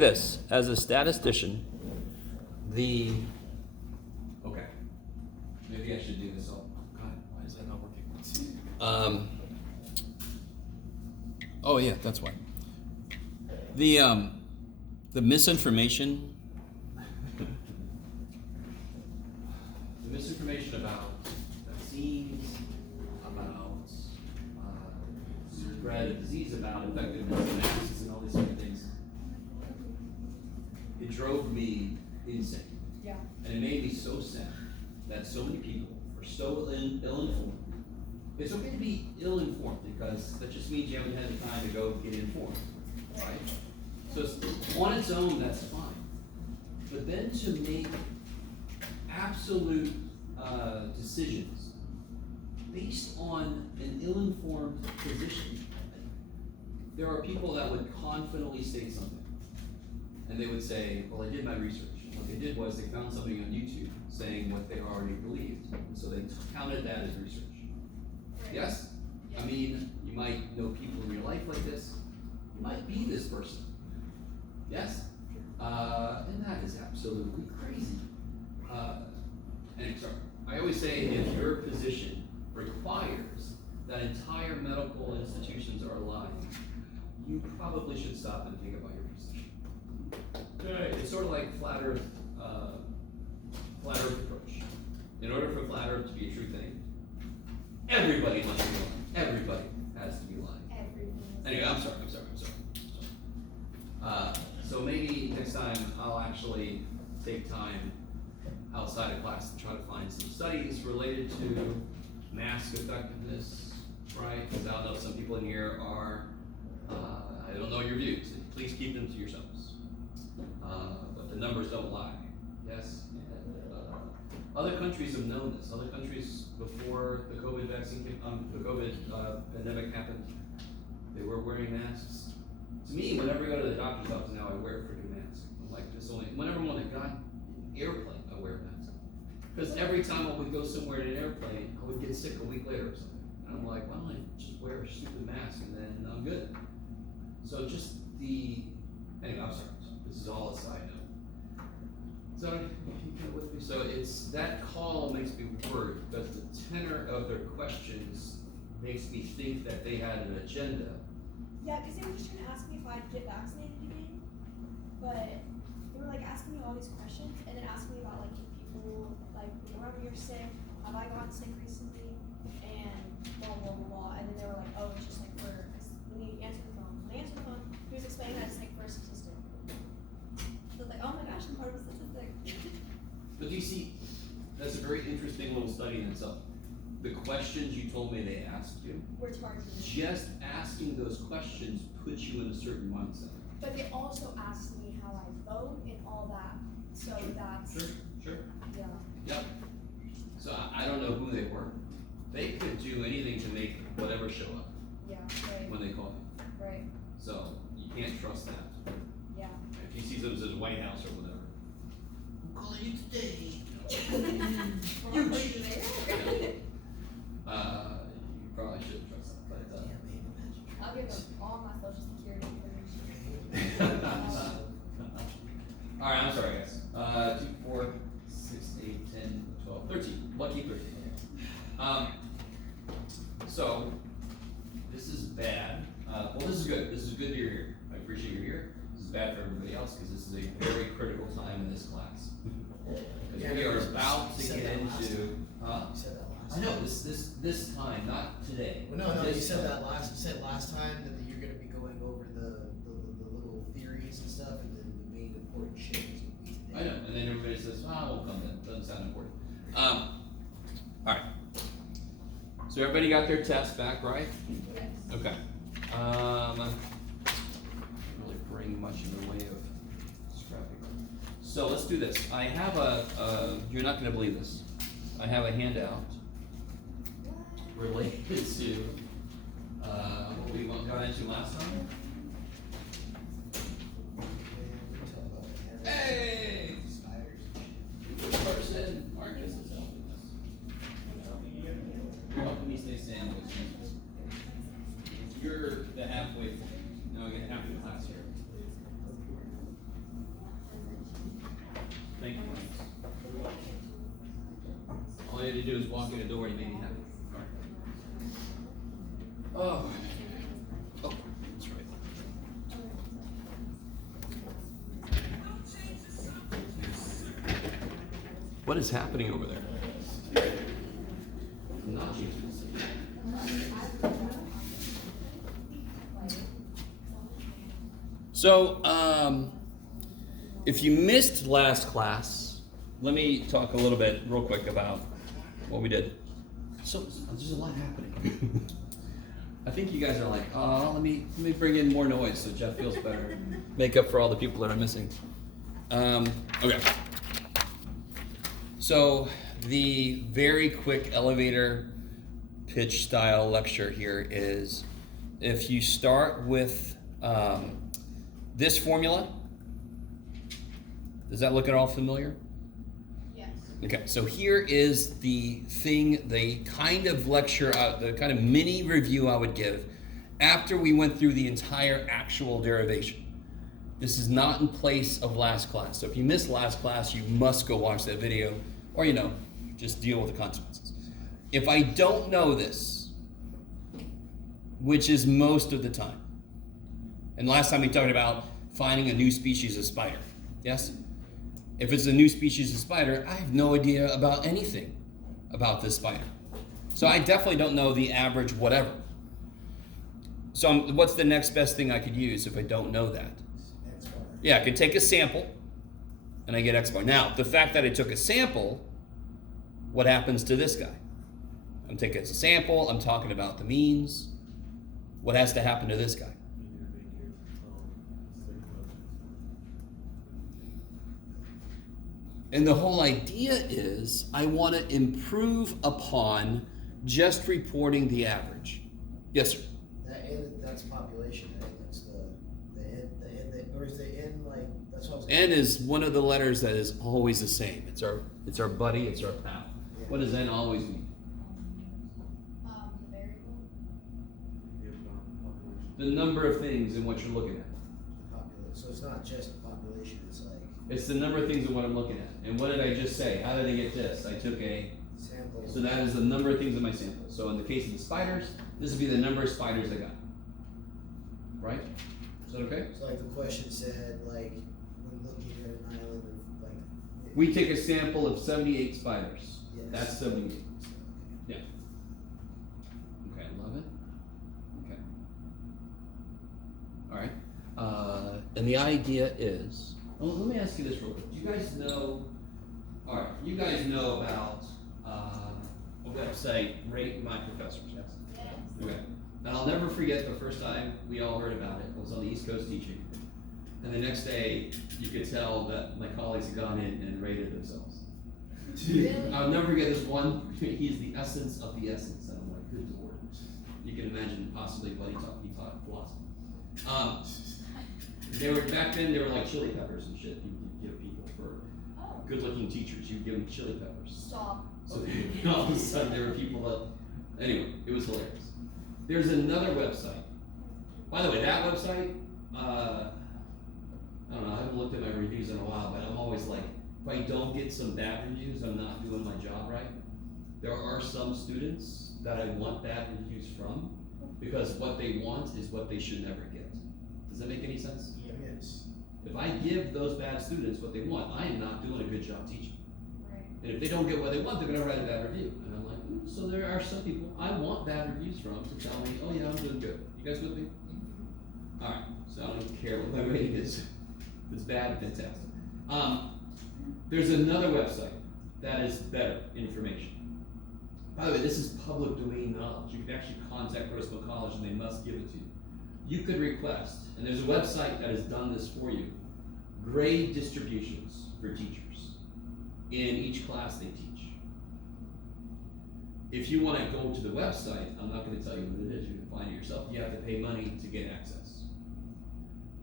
this as a statistician, the okay, maybe I should do this all. God, why is that not working? Oh yeah, that's why. The misinformation, about vaccines, about spread of disease, about effectiveness of masks, and all these different things. It drove me insane. Yeah. And it made me so sad that so many people are so ill-informed. It's okay to be ill-informed because that just means you haven't had the time to go get informed, right? So on its own, that's fine. But then to make absolute decisions based on an ill-informed position. There are people that would confidently state something, and they would say, well, I did my research. What they did was they found something on YouTube saying what they already believed, and so they counted that as research. Yes? I mean, you might know people in your life like this. You might be this person. Yes? And that is absolutely crazy. And sorry, I always say if your position requires that entire medical institutions are lying, you probably should stop and think about your position. Okay. It's sort of like flat Earth approach. In order for flat Earth to be a true thing, everybody must be lying. Everybody has to be lying. Anyway, I'm sorry. So maybe next time I'll actually take time outside of class to try to find some studies related to mask effectiveness, right? Because I know some people in here are, I don't know your views. Please keep them to yourselves. But the numbers don't lie, yes? And, other countries have known this. Other countries, before the COVID vaccine, the COVID pandemic happened, they were wearing masks. To me, whenever I go to the doctor's office now, I wear a freaking mask. I'm like, this only, whenever I'm on a goddamn airplane, I wear a mask. Because every time I would go somewhere in an airplane, I would get sick a week later or something. And I'm like, why don't I just wear a stupid mask and then I'm good? So just anyway, I'm sorry. This is all a side note. So, you get with me? So that call makes me worried because the tenor of their questions makes me think that they had an agenda. Yeah, because they were just trying to ask me if I'd get vaccinated again, but they were like asking me all these questions and then asking me about like if people like whenever you're sick, have I gotten sick recently, and blah blah blah blah, and then they were like, oh, it's just like when you answer the phone. When I answer the phone, he was explaining that it's like for a statistic. So it's like, oh my gosh, I'm part of a statistic. But do you see, that's a very interesting little study in itself. The questions you told me they asked you, we're targeted. Just asking those questions puts you in a certain mindset. But they also asked me how I vote and all that. So that's Sure. Yeah. Yep. So I don't know who they were. They could do anything to make whatever show up. Yeah, right. When they call you. Right. So you can't trust that. Yeah. If he sees them as White House or whatever. I'm calling you today. You there? You probably shouldn't trust that, but I'll give them all my social security information. Alright, I'm sorry guys. 2, 4, 6, 8, 10, 12, 13. Lucky 13. So this is bad. Well, this is good. This is good that you're here. I appreciate you're here. This is bad for everybody else because this is a very critical time in this class. Because we are about to get into. I know this time, not today. Well, no, you said time. that last time that you're going to be going over the little theories and stuff, and then the main important shit is going to be today. I know, and then everybody says, "Oh, I won't come then." Doesn't sound important. All right. So everybody got their test back, right? Yes. Okay. Didn't really bring much in the way of scrapping. So let's do this. I have you're not going to believe this. I have a handout related to what we got into last time. Hey! This person, Marcus, is helping us. You're helping me stay sandwiched. You're the halfway point. Now I get half the class here. All you had to do is walk in the door and you made me happy. All right. Oh, that's right. What is happening over there? Not Jesus. So, if you missed last class, let me talk a little bit real quick about what we did. So, there's a lot happening. I think you guys are like, oh, let me bring in more noise so Jeff feels better. Make up for all the people that are missing. Okay. So, the very quick elevator pitch style lecture here is, if you start with this formula, does that look at all familiar? Yes. Okay, so here is the thing, the kind of lecture, the kind of mini review I would give after we went through the entire actual derivation. This is not in place of last class. So if you missed last class, you must go watch that video, or just deal with the consequences. If I don't know this, which is most of the time, and last time we talked about finding a new species of spider, yes? If it's a new species of spider, I have no idea about anything about this spider. So I definitely don't know the average whatever. So what's the next best thing I could use if I don't know that? X-bar. Yeah, I could take a sample and I get X bar. Now, the fact that I took a sample, what happens to this guy? I'm taking a sample, I'm talking about the means. What has to happen to this guy? And the whole idea is I want to improve upon just reporting the average. Yes, sir. That's population, right? That's the N, or is the N like, that's what I was. N is one of the letters that is always the same. It's our buddy, it's our pal. Yeah. What does N always mean? The variable. The number of things in what you're looking at. So it's not just population, it's like It's the number of things in what I'm looking at. And what did I just say? How did I get this? I took samples. so that is the number of things in my sample. So in the case of the spiders, this would be the number of spiders I got. Right? Is that okay? So like the question said, like, when looking at an island of like. We take a sample of 78 spiders. Yes. That's 78. Yeah. Okay, 11. Okay. All right. And the idea is, well, let me ask you this real quick. Do you guys know, all right, you guys know about a website, Rate My Professors, yes? Yes. Okay. And I'll never forget the first time we all heard about it. It was on the East Coast teaching. And the next day, you could tell that my colleagues had gone in and rated themselves. Really? I'll never forget this one. He's the essence of the essence. And I'm like, good lord. You can imagine possibly what he taught philosophy. They were, back then, they were like chili peppers and shit. You give people for Oh. good-looking teachers. You'd give them chili peppers. Stop. So all of a sudden, there were people that, anyway, it was hilarious. There's another website. By the way, that website, I don't know, I haven't looked at my reviews in a while, but I'm always like, if I don't get some bad reviews, I'm not doing my job right. There are some students that I want bad reviews from, because what they want is what they should never get. Does that make any sense? Yes. If I give those bad students what they want, I am not doing a good job teaching. Right. And if they don't get what they want, they're gonna write a bad review. And I'm like, so there are some people I want bad reviews from to tell me, oh yeah, I'm doing good. You guys with me? Alright, so I don't care what my rating is. If it's bad, fantastic. There's another website that is better information. By the way, this is public domain knowledge. You can actually contact Grossman College and they must give it to you. You could request, and there's a website that has done this for you, grade distributions for teachers in each class they teach. If you want to go to the website, I'm not going to tell you what it is, you can find it yourself. You have to pay money to get access.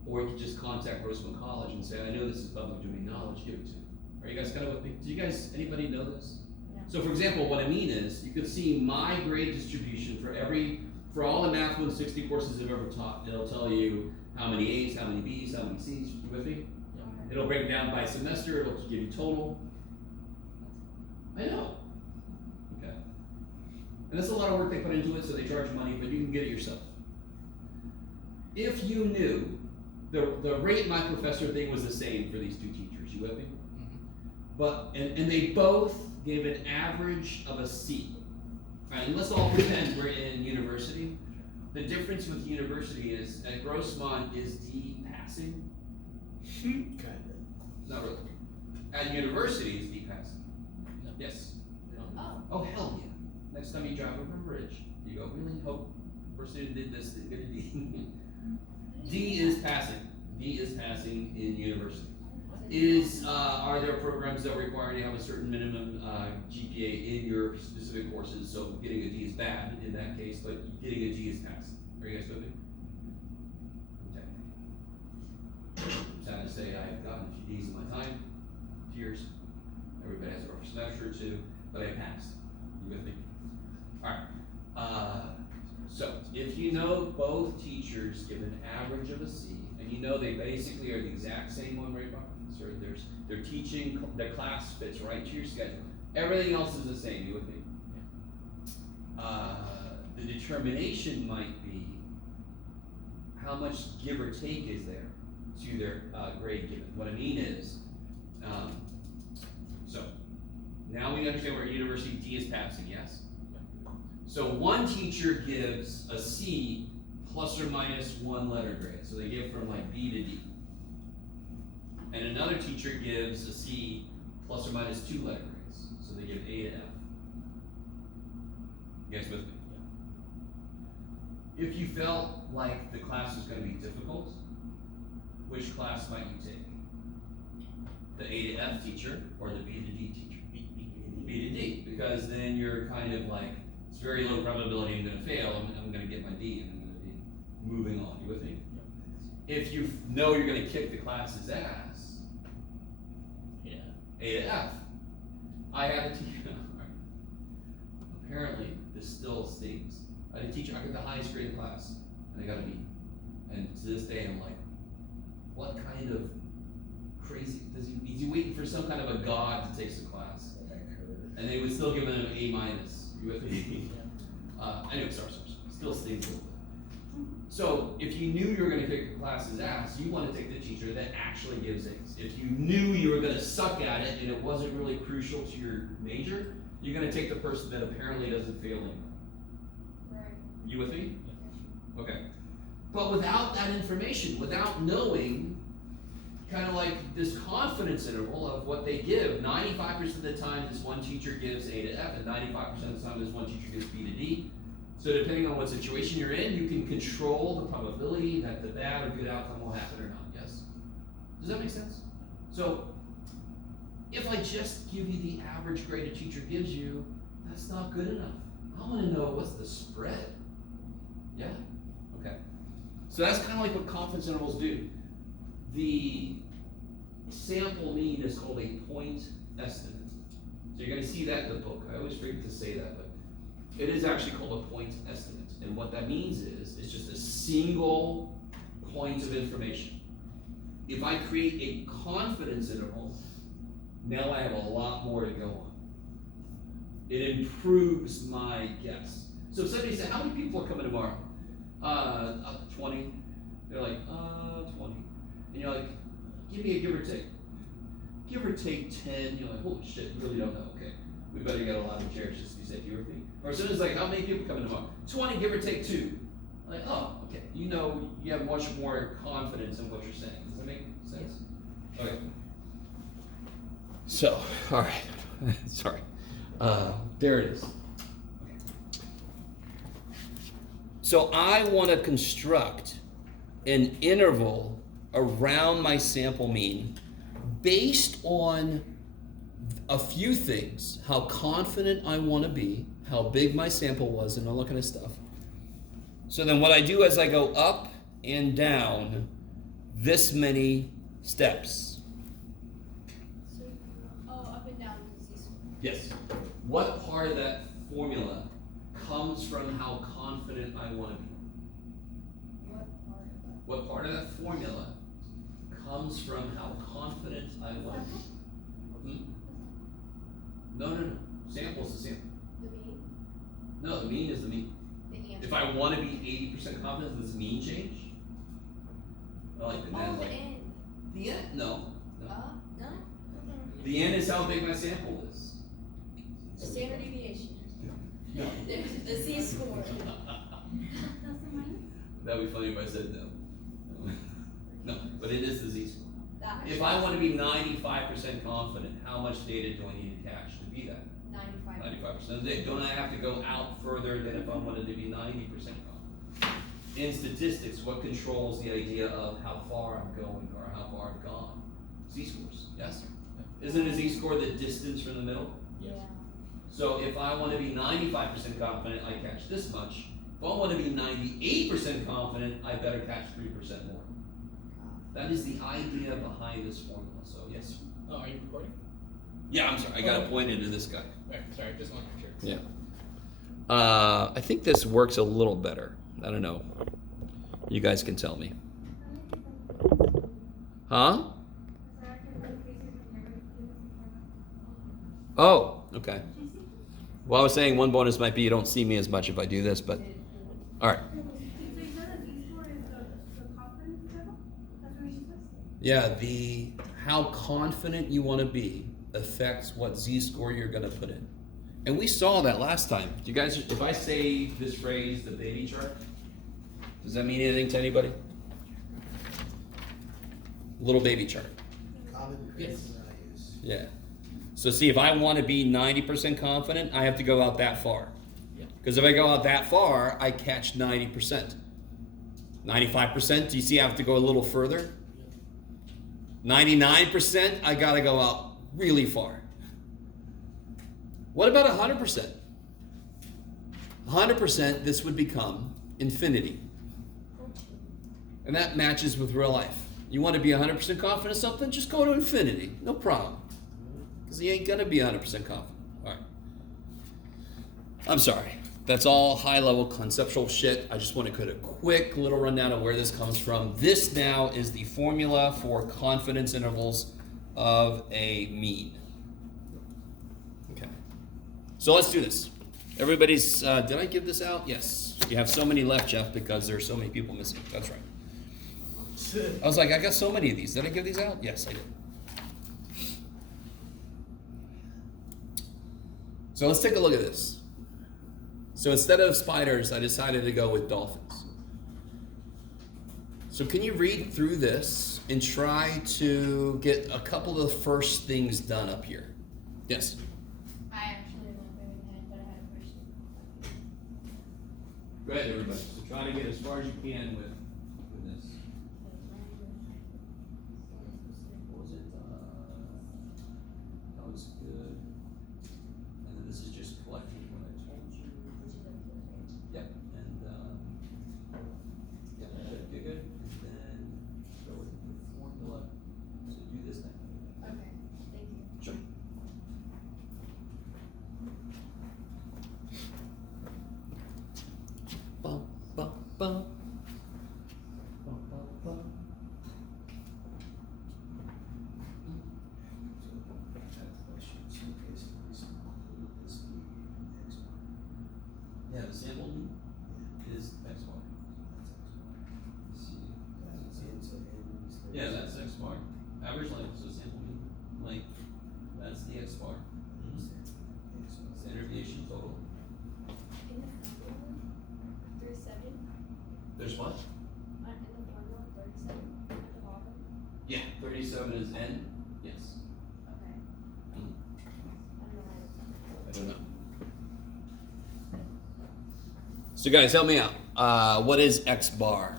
Or you can just contact Grossman College and say, I know this is public domain knowledge, give it to me. Are you guys kind of with me? Do you guys, anybody know this? Yeah. So for example, what I mean is, you could see my grade distribution for all the Math 160 courses I've ever taught. It'll tell you how many A's, how many B's, how many C's. You with me? It'll break it down by semester. It'll give you total. I know. And that's a lot of work they put into it, so they charge money, but you can get it yourself. If you knew, the rate my professor thing was the same for these two teachers, you with me? But, and they both gave an average of a C. All right, and let's all pretend we're in university. The difference with university is, at Grossmont, is D passing? Kinda. Not really. At university, is D passing? Yes. Oh. Oh, hell yeah. Next time you drive over a bridge, you go, really hope the person who did this didn't get a D. D is passing. D is passing in university. Are there programs that require you to have a certain minimum GPA in your specific courses? So getting a D is bad in that case, but getting a D is passing. Are you guys with me? Okay. I'm sad to say I've gotten a few D's in my time. Tears. Everybody has a rough semester or two, but I passed. You with me? Alright. So if you know both teachers give an average of a C, and you know they basically are the exact same one, right, Bob? So they're teaching, the class fits right to your schedule. Everything else is the same, you with me? The determination might be how much give or take is there to their grade given. What I mean is, so now we understand where university D is passing, yes? So one teacher gives a C plus or minus one letter grade. So they give from like B to D. And another teacher gives a C plus or minus two letter grades. So they give A to F. You guys with me? If you felt like the class was going to be difficult, which class might you take? The A to F teacher or the B to D teacher? B to D, because then you're kind of like, it's very low probability I'm going to fail, I'm going to get my D and I'm going to be moving on. You with me? If you know you're going to kick the class's ass, A to F. I had a teacher, apparently this still stings. I had a teacher, I got the highest grade in class, and I got a B. And to this day I'm like, what kind of crazy, is he waiting for some kind of a god to take the class? And they would still give him an A minus. You with me? Anyway, sorry. Still stings a little bit. So if you knew you were going to kick the class's ass, you want to take the teacher that actually gives A's. If you knew you were going to suck at it and it wasn't really crucial to your major, you're going to take the person that apparently doesn't fail anymore. Right. You with me? Okay. But without that information, without knowing kind of like this confidence interval of what they give, 95% of the time this one teacher gives A to F, and 95% of the time this one teacher gives B to D. So depending on what situation you're in, you can control the probability that the bad or good outcome will happen or not, yes? Does that make sense? So, if I just give you the average grade a teacher gives you, that's not good enough. I want to know what's the spread. Yeah? Okay. So that's kind of like what confidence intervals do. The sample mean is called a point estimate. So you're going to see that in the book. I always forget to say that, but it is actually called a point estimate. And what that means is, it's just a single point of information. If I create a confidence interval, now I have a lot more to go on. It improves my guess. So if somebody said, how many people are coming tomorrow? 20. They're like, 20. And you're like, give me a give or take. Give or take 10. You're like, holy shit, you really don't know. Okay, we better get a lot of chairs just to be safe. You with me? Or as soon as like, how many people coming tomorrow? 20, give or take 2. Like, oh, okay. You know, you have much more confidence in what you're saying. Does that make sense? Okay. So, all right. Sorry. There it is. Okay. So I want to construct an interval around my sample mean based on a few things: how confident I want to be, how big my sample was, and all that kind of stuff. So then what I do is I go up and down this many steps. So, up and down is these. Yes. What part of that formula comes from how confident I want to be? What part of that formula comes from how confident I want to be? No. Sample's the sample. The mean? No, the mean is the mean. The answer. If I want to be 80% confident, does mean change? I like the Oh, net. the Like, N. the N? No. No? The N is how big my sample is. The standard deviation. No. The Z-score. That would be funny if I said no. No, but it is the Z-score. That If I want to be 95% confident, how much data do I need to catch to be that? 95. 95%. Don't I have to go out further than if I wanted to be 90% confident? In statistics, what controls the idea of how far I'm going or how far I've gone? Z-scores, yes? Isn't a Z-score the distance from the middle? Yeah. So if I want to be 95% confident, I catch this much. If I want to be 98% confident, I better catch 3% more. That is the idea behind this formula, so yes. Oh, are you recording? Yeah, I'm sorry, I gotta point into this guy. Right, sorry, just want to make sure. Yeah. I think this works a little better. I don't know. You guys can tell me. Huh? Oh, okay. Well, I was saying one bonus might be you don't see me as much if I do this, but all right. Yeah, the how confident you want to be affects what Z-score you're going to put in. And we saw that last time. Do you guys, if I say this phrase, the baby chart, does that mean anything to anybody? Little baby chart. Common Yes. criticism values. Yeah. So see, if I want to be 90% confident, I have to go out that far. Yeah. Because if I go out that far, I catch 90%. 95%, do you see I have to go a little further? 99%, I gotta go out really far. What about 100%? 100%, this would become infinity. And that matches with real life. You want to be 100% confident of something? Just go to infinity. No problem. Because you ain't gonna be 100% confident. All right. I'm sorry. That's all high-level conceptual shit. I just want to get a quick little rundown of where this comes from. This now is the formula for confidence intervals of a mean. Okay. So let's do this. Everybody's, did I give this out? Yes. You have so many left, Jeff, because there's so many people missing. That's right. I was like, I got so many of these. Did I give these out? Yes, I did. So let's take a look at this. So instead of spiders, I decided to go with dolphins. So can you read through this and try to get a couple of the first things done up here? Yes? I actually went very ahead, but I had a question. Go ahead, everybody. So try to get as far as you can with this. What was it? That was good. And then this is just collecting what I told you. Yep, and yep, good, good. And then go with the formula to do this thing. Okay, thank you. Sure. Bum, bum, bum. Bum, bum, bum. Yeah, the sample mean is X bar. Yeah, that's X bar. Average length, so sample mean length, that's the X bar. Standard deviation total. In the formula, 37. There's what? In the formula, 37 at the bottom. Yeah, 37 is N, yes. Okay. Mm. I I don't know. So guys, help me out. What is X bar?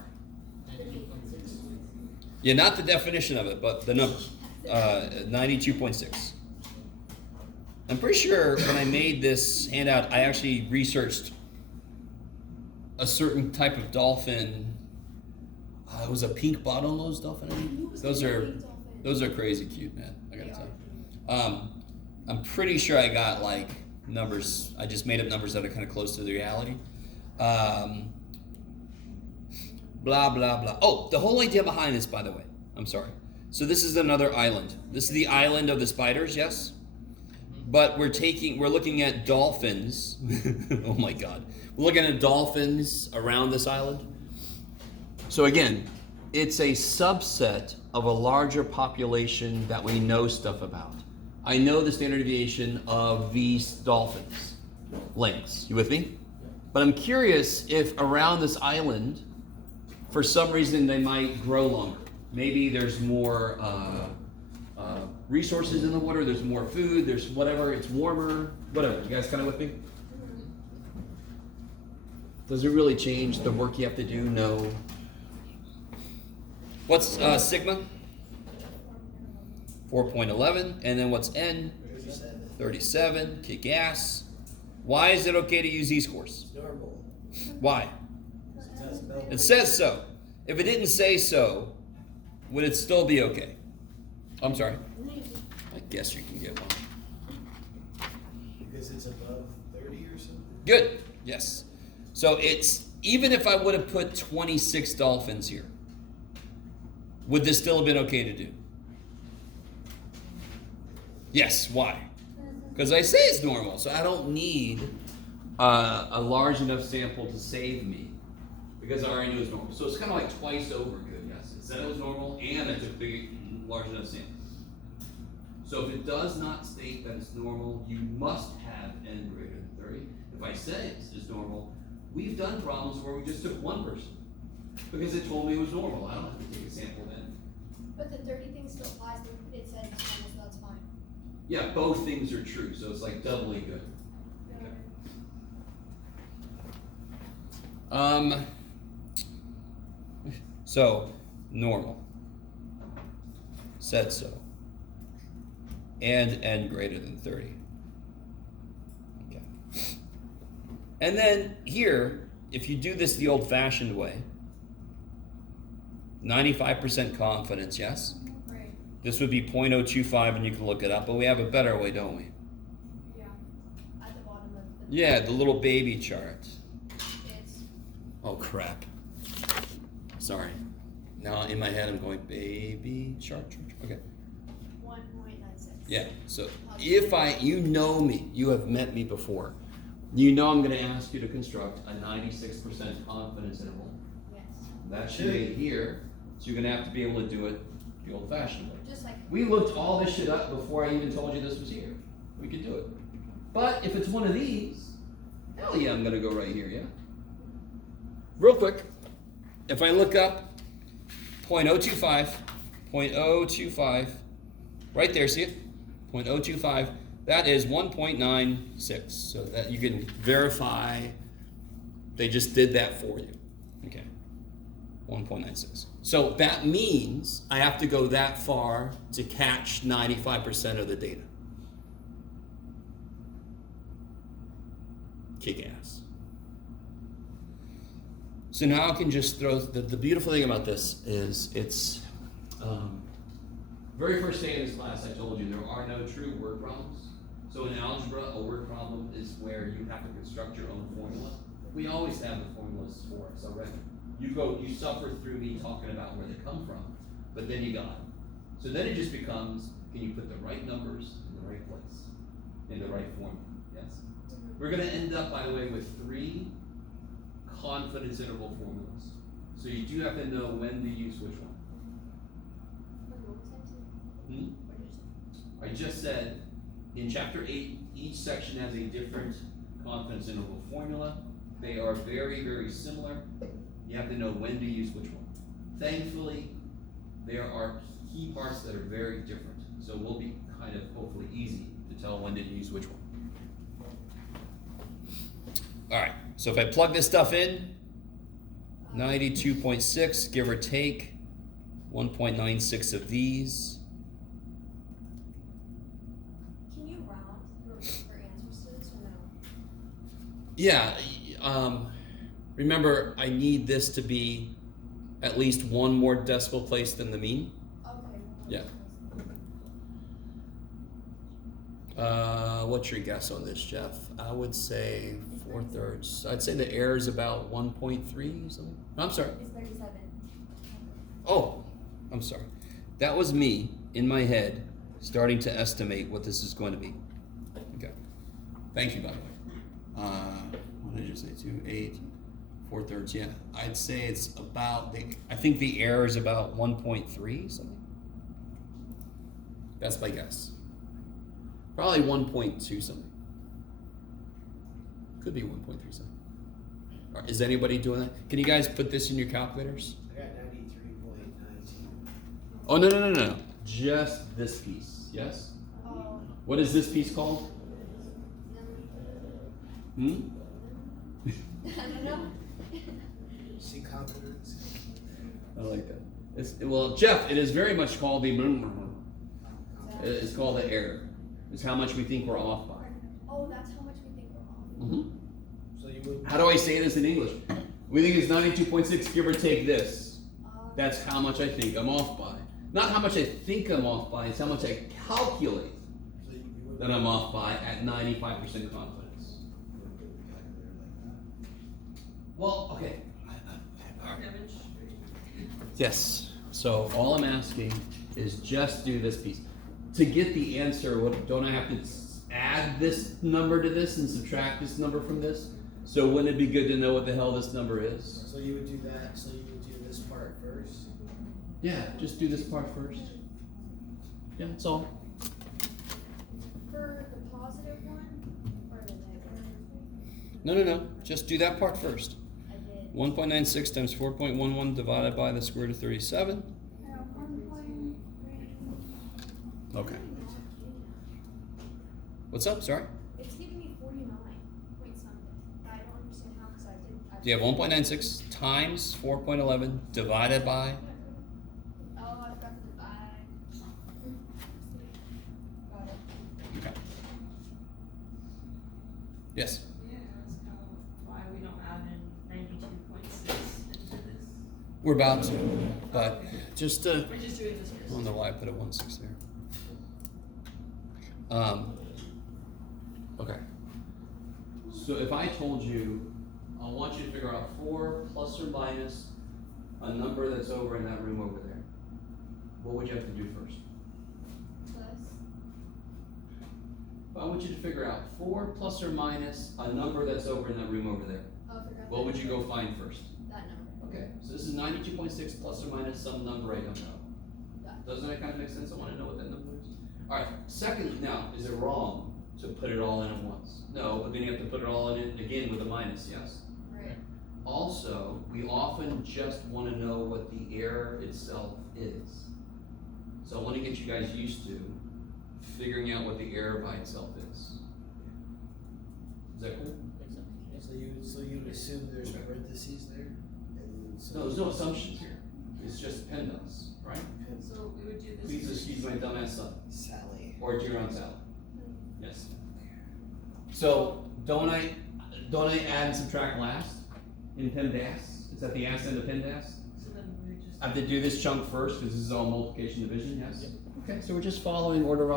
Yeah, not the definition of it, but the number. 92.6. I'm pretty sure when I made this handout, I actually researched a certain type of dolphin. It was a pink bottlenose dolphin. I think. Those are crazy cute, man. I gotta tell you. I'm pretty sure I got like numbers. I just made up numbers that are kind of close to the reality. Blah blah blah. Oh, the whole idea behind this, by the way. I'm sorry. So this is another island. This is the island of the spiders, yes? but we're looking at dolphins. Oh my God. We're looking at dolphins around this island. So again, it's a subset of a larger population that we know stuff about. I know the standard deviation of these dolphins lengths. You with me? But I'm curious if around this island, for some reason, they might grow longer. Maybe there's more resources in the water, there's more food, there's whatever, it's warmer, whatever. You guys kind of with me? Does it really change the work you have to do? No. What's sigma? 4.11. And then what's n? 37. Kick ass. Why is it okay to use z-scores? It's normal. Why? It does no. It says so. If it didn't say so, would it still be okay? I'm sorry. I guess you can get one. Because it's above 30 or something? Good. Yes. So it's, even if I would have put 26 dolphins here, would this still have been okay to do? Yes. Why? Because I say it's normal, so I don't need a large enough sample to save me, because I already knew it was normal. So it's kind of like twice over good, yes. It said it was normal, and I took large enough sample. So if it does not state that it's normal, you must have n greater than 30. If I say it's normal, we've done problems where we just took one person, because it told me it was normal. I don't have to take a sample then. But the 30 thing still applies, but it said it's normal, so that's fine. Yeah, both things are true, so it's like doubly good. So normal. Said so. And n greater than 30. Okay. And then here, if you do this the old-fashioned way, 95% confidence, yes? Right. This would be 0.025, and you can look it up, but we have a better way, don't we? Yeah. At the bottom of the. Yeah, the little baby chart. It's. Oh, crap. Sorry. Now in my head I'm going, baby chart. Okay. 1.96. Yeah, so if you know me, you have met me before. You know I'm going to ask you to construct a 96% confidence interval. Yes. That should be here, so you're going to have to be able to do it the old-fashioned way. Just like. We looked all this shit up before I even told you this was here. We could do it. But if it's one of these, hell yeah, I'm going to go right here, yeah? Real quick, if I look up 0.025, 0.025, right there, see it? 0.025, that is 1.96. So that you can verify they just did that for you. Okay, 1.96. So that means I have to go that far to catch 95% of the data. Kick ass. So now I can just throw, the beautiful thing about this is it's, very first day in this class I told you there are no true word problems. So in algebra, a word problem is where you have to construct your own formula. We always have the formulas for us already. You suffer through me talking about where they come from, but then you got them. So then it just becomes, can you put the right numbers in the right place, in the right formula, yes? We're gonna end up, by the way, with 3 confidence interval formulas. So you do have to know when to use which one. I just said, in chapter 8, each section has a different confidence interval formula. They are very, very similar. You have to know when to use which one. Thankfully, there are key parts that are very different. So it will be kind of hopefully easy to tell when to use which one. All right, so if I plug this stuff in, 92.6, give or take, 1.96 of these. Can you round for answers to this or no? Yeah, remember, I need this to be at least one more decimal place than the mean. Okay. Yeah. What's your guess on this, Jeff? I would say 4/3. I'd say the error is about 1.3 or something. No, I'm sorry. It's 37. Oh, I'm sorry. That was me in my head starting to estimate what this is going to be. Thank you, by the way. What did you say? 2, 8, 4/3. Yeah, I'd say it's about I think the error is about 1.3 something. That's my guess. Probably 1.2 something. Could be 1.3 something. All right, is anybody doing that? Can you guys put this in your calculators? I got 93.92. Oh, no. Just this piece, yes? Oh. What is this piece called? Hmm? I don't know. See confidence. I like that. Well, Jeff, it is very much called the it's called the error. It's how much we think we're off by. Oh, that's how much we think we're off. Mm-hmm. So you would. How do I say this in English? We think it's 92.6, give or take this. That's how much I think I'm off by. Not how much I think I'm off by, it's how much I calculate So you would. that I'm off by at 95% confidence. Well, okay. Yes. So all I'm asking is just do this piece. To get the answer, don't I have to add this number to this and subtract this number from this? So wouldn't it be good to know what the hell this number is? So you would do that. So you would do this part first. Yeah, just do this part first. Yeah, that's all. For the positive one or the negative? No. Just do that part first. I did. 1.96 times 4.11 divided by the square root of 37. Okay. What's up? Sorry? It's giving me 49 point something. I don't understand how because I didn't. Do you have 1.96 times 4.11 divided by? Oh, I've got the divide. Got it. Okay. Yes. Yeah, that's kind of why we don't add in 92.6 into this. We're about to, but just We're just doing this I first. don't know why I put a 1.6 there. Okay. So if I told you, I want you to figure out 4 plus or minus a number that's over in that room over there, what would you have to do first? Plus. I want you to figure out 4 plus or minus a number that's over in that room over there. Oh, I forgot. What would you go find first? That number. Okay, so this is 92.6 plus or minus some number I don't know. Doesn't that kind of make sense? I want to know what that number is. All right, secondly, now, is it wrong to put it all in at once? No, but then you have to put it all in again with a minus, yes? Right. Also, we often just want to know what the error itself is. So I want to get you guys used to figuring out what the error by itself is. Is that cool? So you would assume there's parentheses there. And so No, there's no assumptions here. It's just PEMDAS, right? So we would do this. Please excuse my dumbass son. Sally. Or dear Aunt Sally. Yes. So don't I add and subtract last in PEMDAS? Is that the ass end of PEMDAS? So then we would just. I have to do this chunk first because this is all multiplication division, yes? Okay, so we're just following order.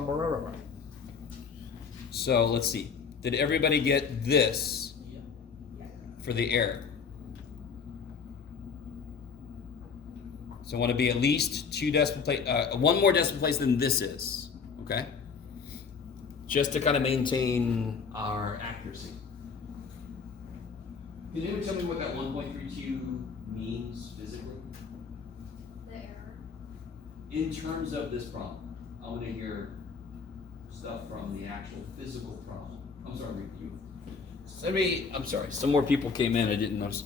So let's see. Did everybody get this for the error? So I want to be at least 2 decimal place, 1 more decimal place than this is, okay? Just to kind of maintain our accuracy. Can anyone tell me what that 1.32 means physically? The error. In terms of this problem, I want to hear stuff from the actual physical problem. I'm sorry, you. I'm sorry, some more people came in, I didn't notice.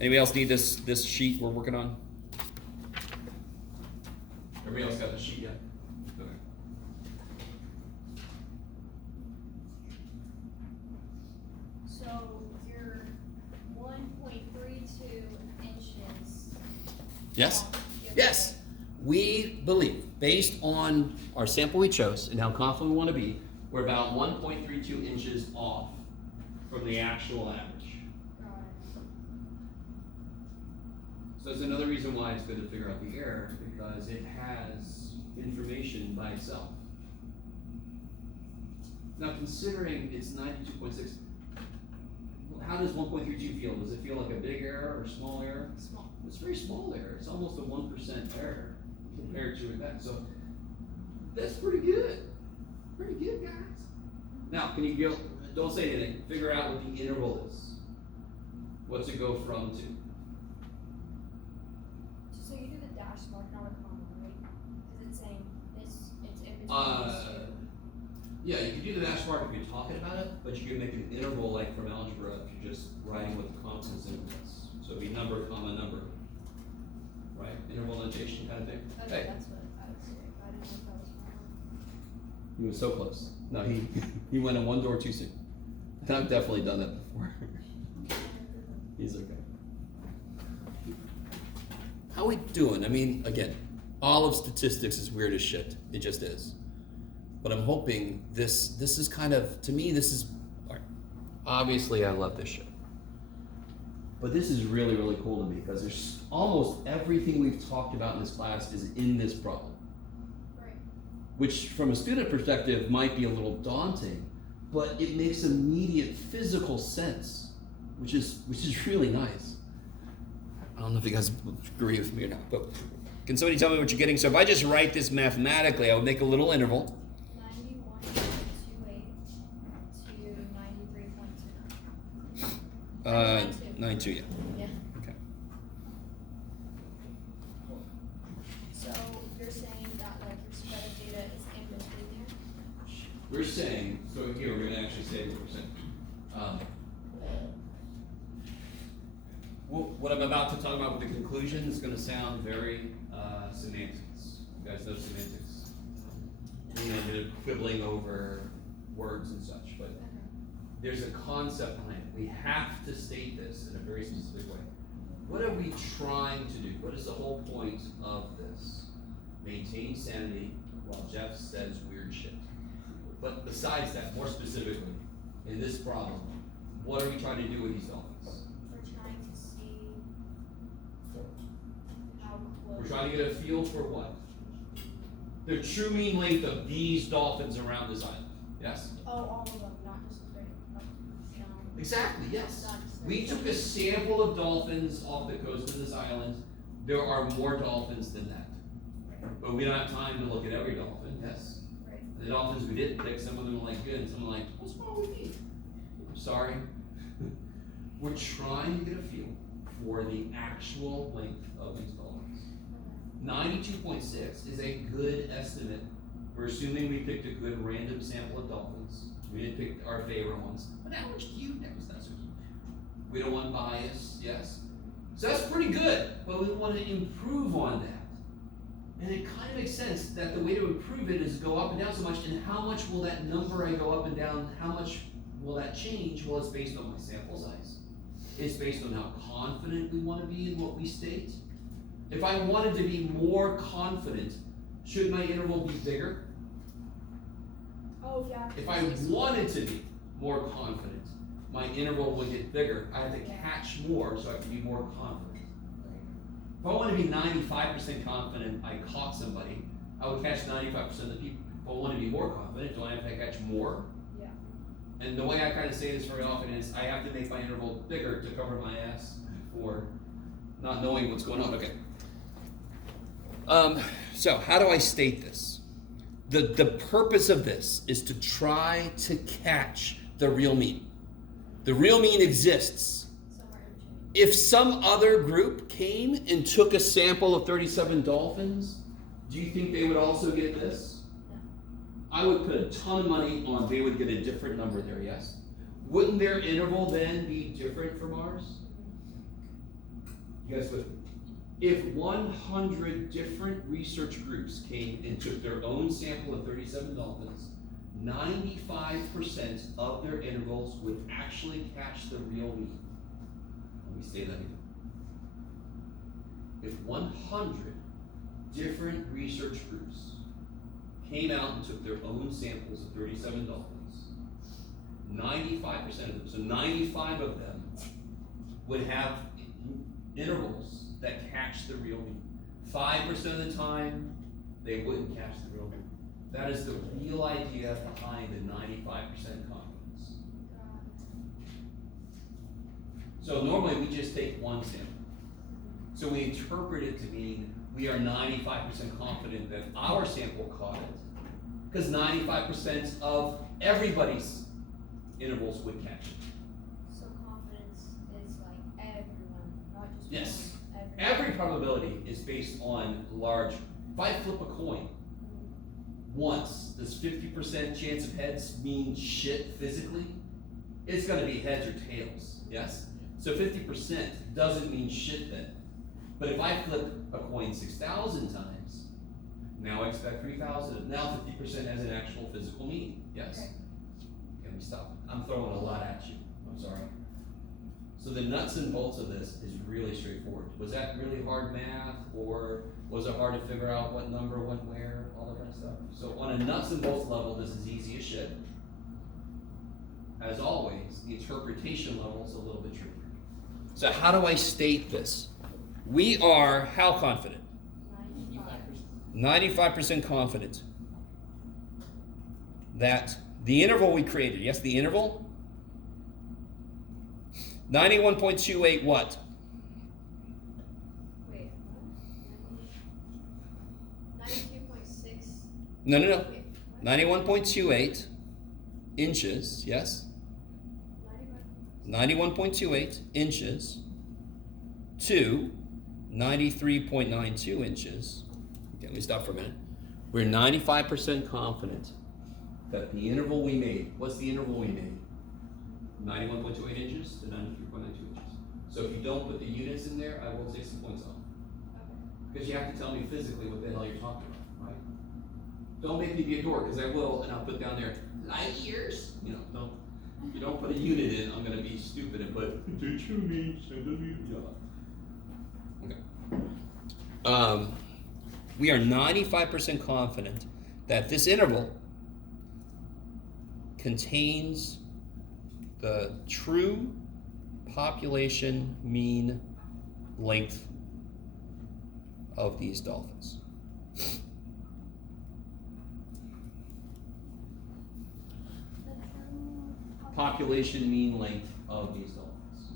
Anybody else need this sheet we're working on? Everybody else got the sheet yet? Okay. So you're 1.32 inches. Yes? off. Yes. We believe, based on our sample we chose and how confident we want to be, we're about 1.32 inches off from the actual average. Got it. So that's another reason why it's good to figure out the error, because it has information by itself. Now, considering it's 92.6, how does 1.32 feel? Does it feel like a big error or small error? Small. It's a very small error. It's almost a 1% error compared to that. So that's pretty good. Pretty good, guys. Now, can you go? don't say anything, figure out what the interval is. What's it go from to? So you do the dash mark, not a comma, right? Cause it's saying it's in between these two. Yeah, you can do the dash mark if you're talking about it, but you can make an interval like from algebra if you're just writing what the constant symbol is. So it'd be number, comma, number. Right, interval notation kind of thing. Okay, Hey, that's what I was doing, I didn't know if that was wrong. He was so close. No, he went in one door too soon. And I've definitely done that before. He's okay. How we doing? I mean, again, all of statistics is weird as shit. It just is. But I'm hoping this is kind of, to me, this is, all right, obviously I love this shit. But this is really, really cool to me because there's almost everything we've talked about in this class is in this problem. Right. Which from a student perspective might be a little daunting, but it makes immediate physical sense, which is really nice. I don't know if you guys agree with me or not, but can somebody tell me what you're getting? So if I just write this mathematically, I would make a little interval. 91.28 to 93.29. 92, yeah. Yeah. Okay. So you're saying that like your spread of data is in between there? we're saying, so here, we're gonna actually say what we're saying. What I'm about to talk about with the conclusion is gonna sound very, semantics. You guys know semantics? You know, they're quibbling over words and such, but there's a concept behind it. We have to state this in a very specific way. What are we trying to do? What is the whole point of this? Maintain sanity while Jeff says weird shit. But besides that, more specifically, in this problem, what are we trying to do with these dolphins? We're trying to see how close. We're trying to get a feel for what? The true mean length of these dolphins around this island. Yes? Oh, all of them, not just straight up, down. Exactly, yes. Not just We straight took a sample of dolphins off the coast of this island. There are more dolphins than that. Right, But we don't have time to look at every dolphin, yes? right. And the dolphins we did pick, some of them were like good, and some were like, what's wrong with me? I'm sorry. We're trying to get a feel for the actual length of these dolphins. 92.6 is a good estimate. We're assuming we picked a good random sample of dolphins. We didn't pick our favorite ones. But how much do you know? That's so cute. We don't want bias, yes? So that's pretty good, but we want to improve on that. And it kind of makes sense that the way to improve it is go up and down so much, and how much will that number I go up and down, how much will that change? Well, it's based on my sample size. It's based on how confident we want to be in what we state. If I wanted to be more confident, should my interval be bigger? Oh, yeah. If I wanted to be more confident, my interval would get bigger. I have to catch more so I can be more confident. If I want to be 95% confident I caught somebody, I would catch 95% of the people. If I want to be more confident, do I have to catch more? Yeah. And the way I kind of say this very often is I have to make my interval bigger to cover my ass for not knowing what's going on. Okay. So how do I state this? The purpose of this is to try to catch the real mean. The real mean exists. Somewhere in between. If some other group came and took a sample of 37 dolphins, do you think they would also get this? No. I would put a ton of money on they would get a different number there, yes? Wouldn't their interval then be different from ours? You guys with me? If 100 different research groups came and took their own sample of 37 dolphins, 95% of their intervals would actually catch the real mean. Let me say that again. If 100 different research groups came out and took their own samples of 37 dolphins, 95% of them, so 95 of them would have intervals that catch the real mean. 5% of the time, they wouldn't catch the real mean. That is the real idea behind the 95% confidence. So normally we just take one sample. So we interpret it to mean we are 95% confident that our sample caught it, because 95% of everybody's intervals would catch it. So confidence is like everyone, not just Yes. one. Every probability is based on large. If I flip a coin once, does 50% chance of heads mean shit physically? It's gonna be heads or tails, yes? So 50% doesn't mean shit then. But if I flip a coin 6,000 times, now I expect 3,000. Now 50% has an actual physical meaning, yes? Okay. Can we stop? I'm throwing a lot at you, I'm sorry. So the nuts and bolts of this is really straightforward. Was that really hard math, or was it hard to figure out what number went where, all that kind of stuff? So on a nuts and bolts level, this is easy as shit. As always, the interpretation level is a little bit trickier. So how do I state this? We are how confident? 95% confident that the interval we created, yes, the interval, 91.28 what? Wait, what? 92.6. No. Wait, what? 91.28 inches, yes? 91.28 inches to 93.92 inches. Okay, let me stop for a minute. We're 95% confident that the interval we made, what's the interval we made? 91.28 inches to 93.92 inches. So if you don't put the units in there, I will take some points off. Because you have to tell me physically what the hell you're talking about, right? Don't make me be a dork, because I will, and I'll put down there light years. You know, don't. If you don't put a unit in, I'm gonna be stupid and put 2 means. Okay. We are 95% confident that this interval contains the true population mean length of these dolphins. Population mean length of these dolphins.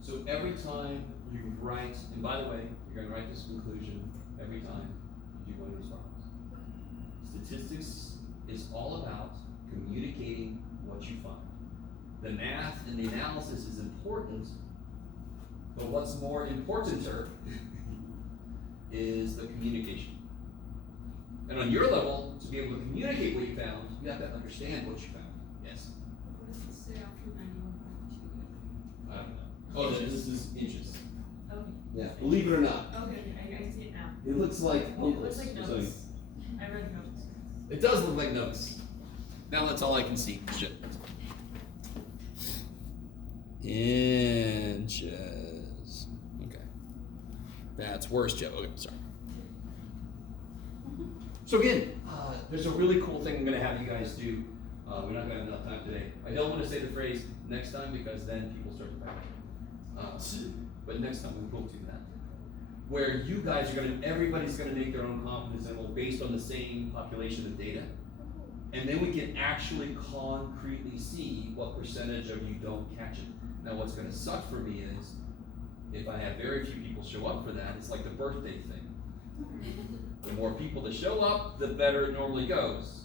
So every time you write, and by the way, you're gonna write this conclusion every time you do one of these problems. Statistics is all about communicating what you find. The math and the analysis is important, but what's more importanter is the communication. And on your level, to be able to communicate what you found, you have to understand what you found. Yes? What does it say after 91.2? I don't know. Oh, this is inches. Okay. Yeah. Believe it or not, Okay, I see it now. it looks like It looks like or something. notes. I read notes. It does look like notes. Now that's all I can see. Shit. Inches. Okay. That's worse, Joe. Okay, sorry. So again, there's a really cool thing I'm going to have you guys do. We're not going to have enough time today. I don't want to say the phrase next time because then people start to back. But next time we will do that. Where you guys are going to, everybody's going to make their own confidence interval based on the same population of data. And then we can actually concretely see what percentage of you don't catch it. Now what's going to suck for me is, if I have very few people show up for that, it's like the birthday thing. The more people that show up, the better it normally goes.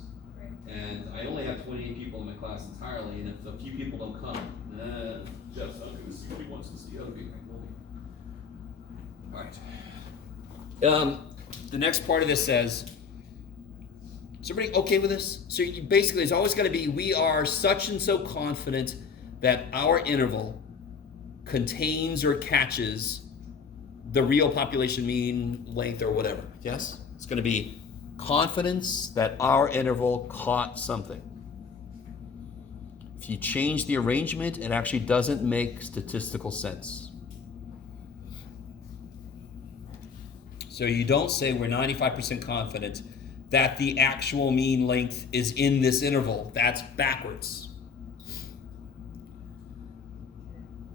And I only have 28 people in my class entirely, and if a few people don't come, Jeff's not going to see what he wants to see other people. All right. The next part of this says, is everybody okay with this? So you basically, it's always going to be, we are such and so confident that our interval contains or catches the real population mean length or whatever. Yes? It's going to be confidence that our interval caught something. If you change the arrangement, it actually doesn't make statistical sense. So you don't say we're 95% confident that the actual mean length is in this interval. That's backwards.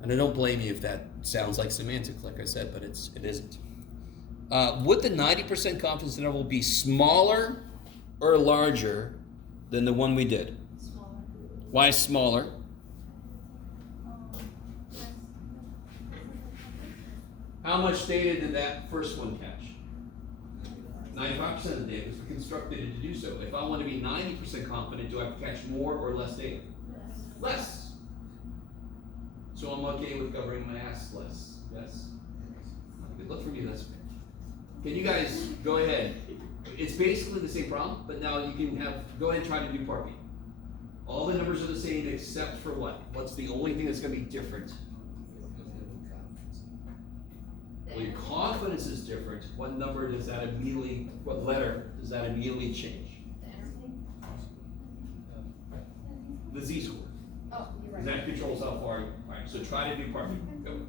And I don't blame you if that sounds like semantics, like I said, but it isn't. Would the 90% confidence interval be smaller or larger than the one we did? Smaller. Why smaller? How much data did that first one catch? 95% of the data, because we constructed it to do so. If I want to be 90% confident, do I have to catch more or less data? Less. So I'm okay with covering my ass less, yes? Good look for me, that's okay. Can you guys go ahead? It's basically the same problem, but now you can go ahead and try to do part B. All the numbers are the same except for what? What's the only thing that's gonna be different? Well, your confidence is different. What number does that immediately, what letter does that immediately change? The Z-score. Oh, you're Because right. that controls how far, alright, so try to do part B, go.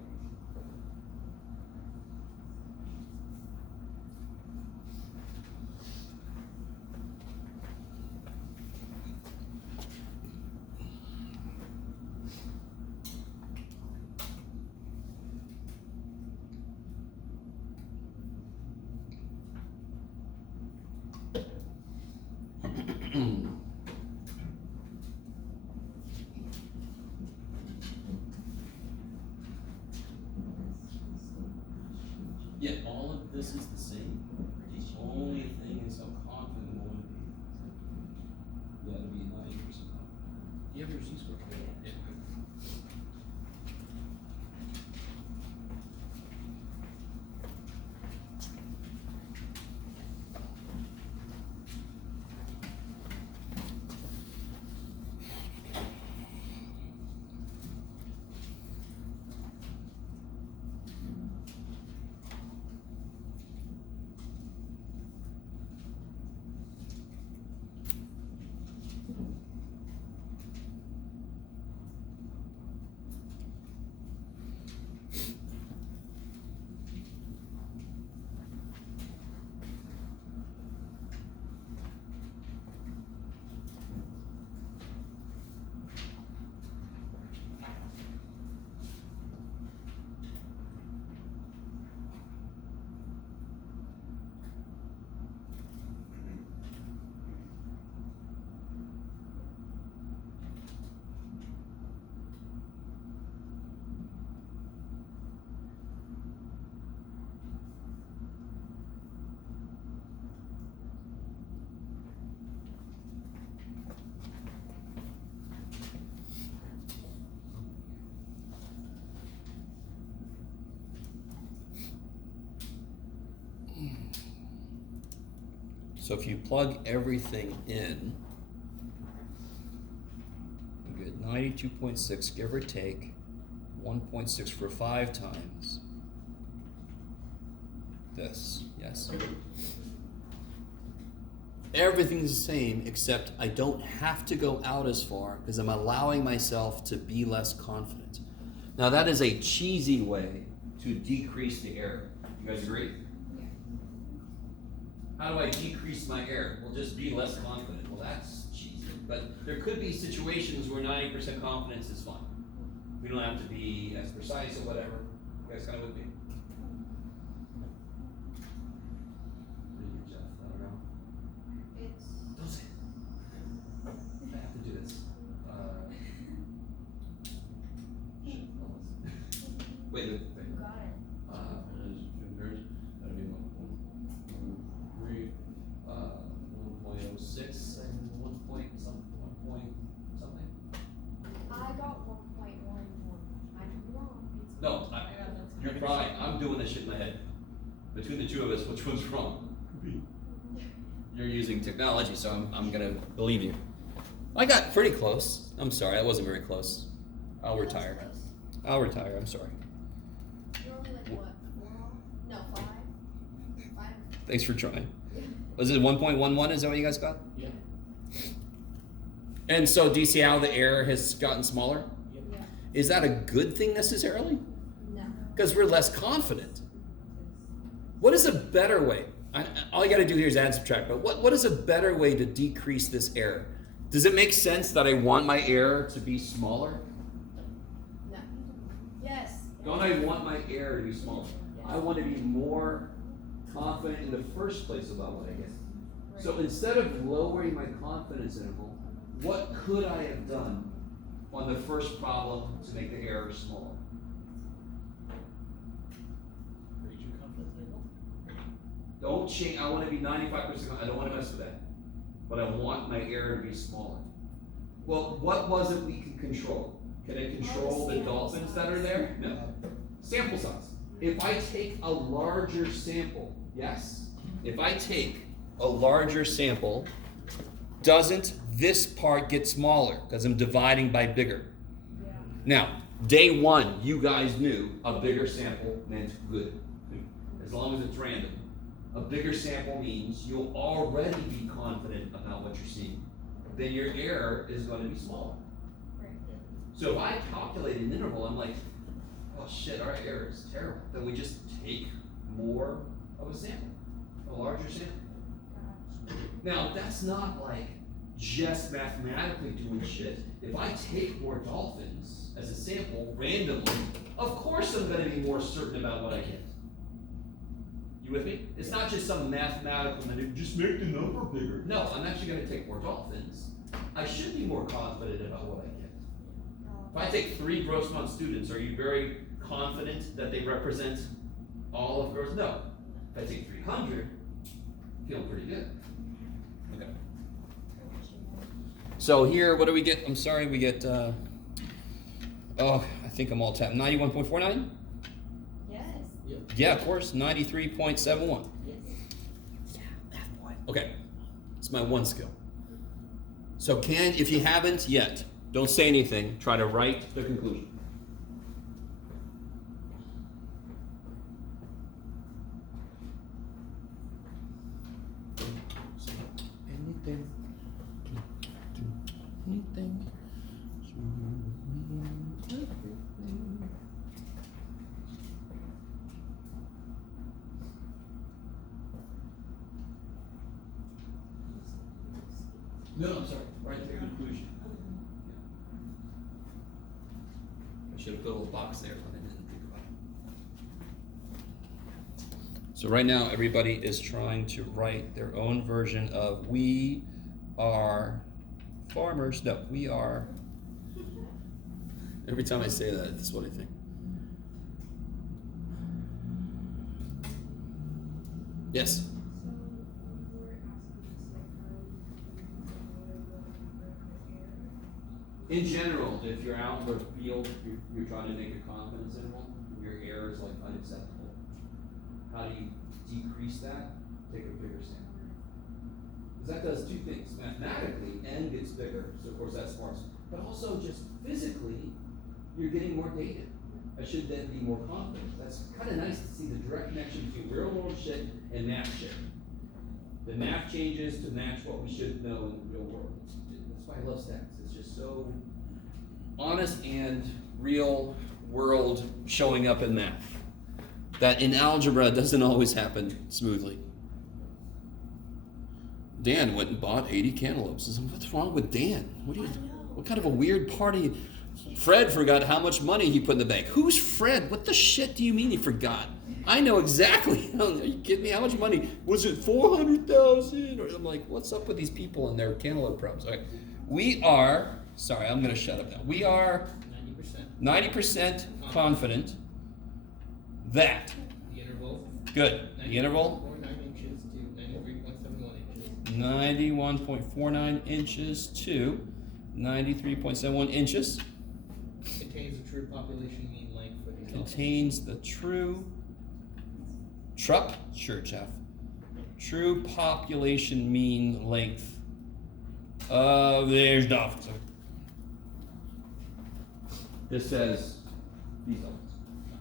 Yeah, all of this is the same. The only thing is how confident we want to be. Yeah, to be 90% confident. You have your Z-score? Yeah. So if you plug everything in, you get 92.6, give or take, 1.6 for 5 times this, yes? Everything's the same, except I don't have to go out as far because I'm allowing myself to be less confident. Now that is a cheesy way to decrease the error. You guys agree? How do I decrease my error? Well, just be less confident. Well, that's cheesy. But there could be situations where 90% confidence is fine. We don't have to be as precise or whatever. You guys kind of with me? Pretty good, Jeff. I don't know. Don't say it. I have to do this. Wait. You got it. That'd be 1.06 and 1 point something. I got 1.11. I could be wrong. No, I got that. you're right. I'm doing this shit in my head. Between the two of us, which one's wrong? You're using technology, so I'm gonna believe you. I got pretty close. I'm sorry, I wasn't very close. I'll That's retire. close. I'll retire. I'm sorry. You're only like what? 4? No, 5. 5. Thanks for trying. Yeah. Was it 1.11? Is that what you guys got? Yeah. And so, do you see how the error has gotten smaller? Yeah. Is that a good thing necessarily? No. Because we're less confident. What is a better way? All you got to do here is add and subtract. But what is a better way to decrease this error? Does it make sense that I want my error to be smaller? No. Yes. Don't I want my error to be smaller? I want to be more confident in the first place about what I get. So instead of lowering my confidence interval, what could I have done on the first problem to make the error smaller? Reach your confidence level. Don't change. I want to be 95%. I don't want to mess with that. But I want my error to be smaller. Well, what was it we could control? Can it control the sample dolphins that are size. there? No. Sample size. If I take a larger sample, yes? If I take a larger sample, doesn't this part get smaller? Because I'm dividing by bigger. Yeah. Now, day one, you guys knew a bigger sample meant good. As long as it's random. A bigger sample means you'll already be confident about what you're seeing. Then your error is going to be smaller. Right. So if I calculate an interval, I'm like, oh shit, our error is terrible. Then we just take more of a sample, a larger sample. Now, that's not like just mathematically doing shit. If I take more dolphins as a sample randomly, of course I'm gonna be more certain about what I get. You with me? It's not just some mathematical maneuver, just make the number bigger. No, I'm actually gonna take more dolphins. I should be more confident about what I get. If I take 3 Grossmont students, are you very confident that they represent all of Gross? No. If I take 300, I feel pretty good. Okay. So here, what do we get? I'm sorry, we get, I think I'm all tapped. 91.49? Yes. Yeah, of course, 93.71. Yes. Okay, it's my one skill. So if you haven't yet, don't say anything, try to write the conclusion. Anything. Anything. No, I'm sorry. Write the conclusion. I should have put a little box there, but I didn't think about it. So right now, everybody is trying to write their own version of "We are farmers." No, we are. Every time I say that, that's what I think. Yes. In general, if you're out in the field, you're trying to make a confidence interval, your error is like unacceptable. How do you decrease that? Take a bigger sample. Because that does 2 things. Mathematically, n gets bigger, so of course that's sparse. But also just physically, you're getting more data. I should then be more confident. That's kind of nice to see the direct connection between real world shit and math shit. The math changes to match what we should know in the real world. That's why I love stats. It's just so honest and real world showing up in math. That in algebra doesn't always happen smoothly. Dan went and bought 80 cantaloupes. I said, what's wrong with Dan? What kind of a weird party? Fred forgot how much money he put in the bank. Who's Fred? What the shit do you mean he forgot? I know exactly. Are you kidding me? How much money? Was it 400,000? I'm like, what's up with these people and their cantaloupe problems? Okay. We are, sorry, I'm going to shut up now. We are 90% confident that, The interval. good, the interval, 91.49 inches to 93.71 inches. 91.49 inches to 93.71 inches. Contains the true population mean length for these Contains the true, sure, Jeff. True population mean length of, there's dolphins. This says these dolphins.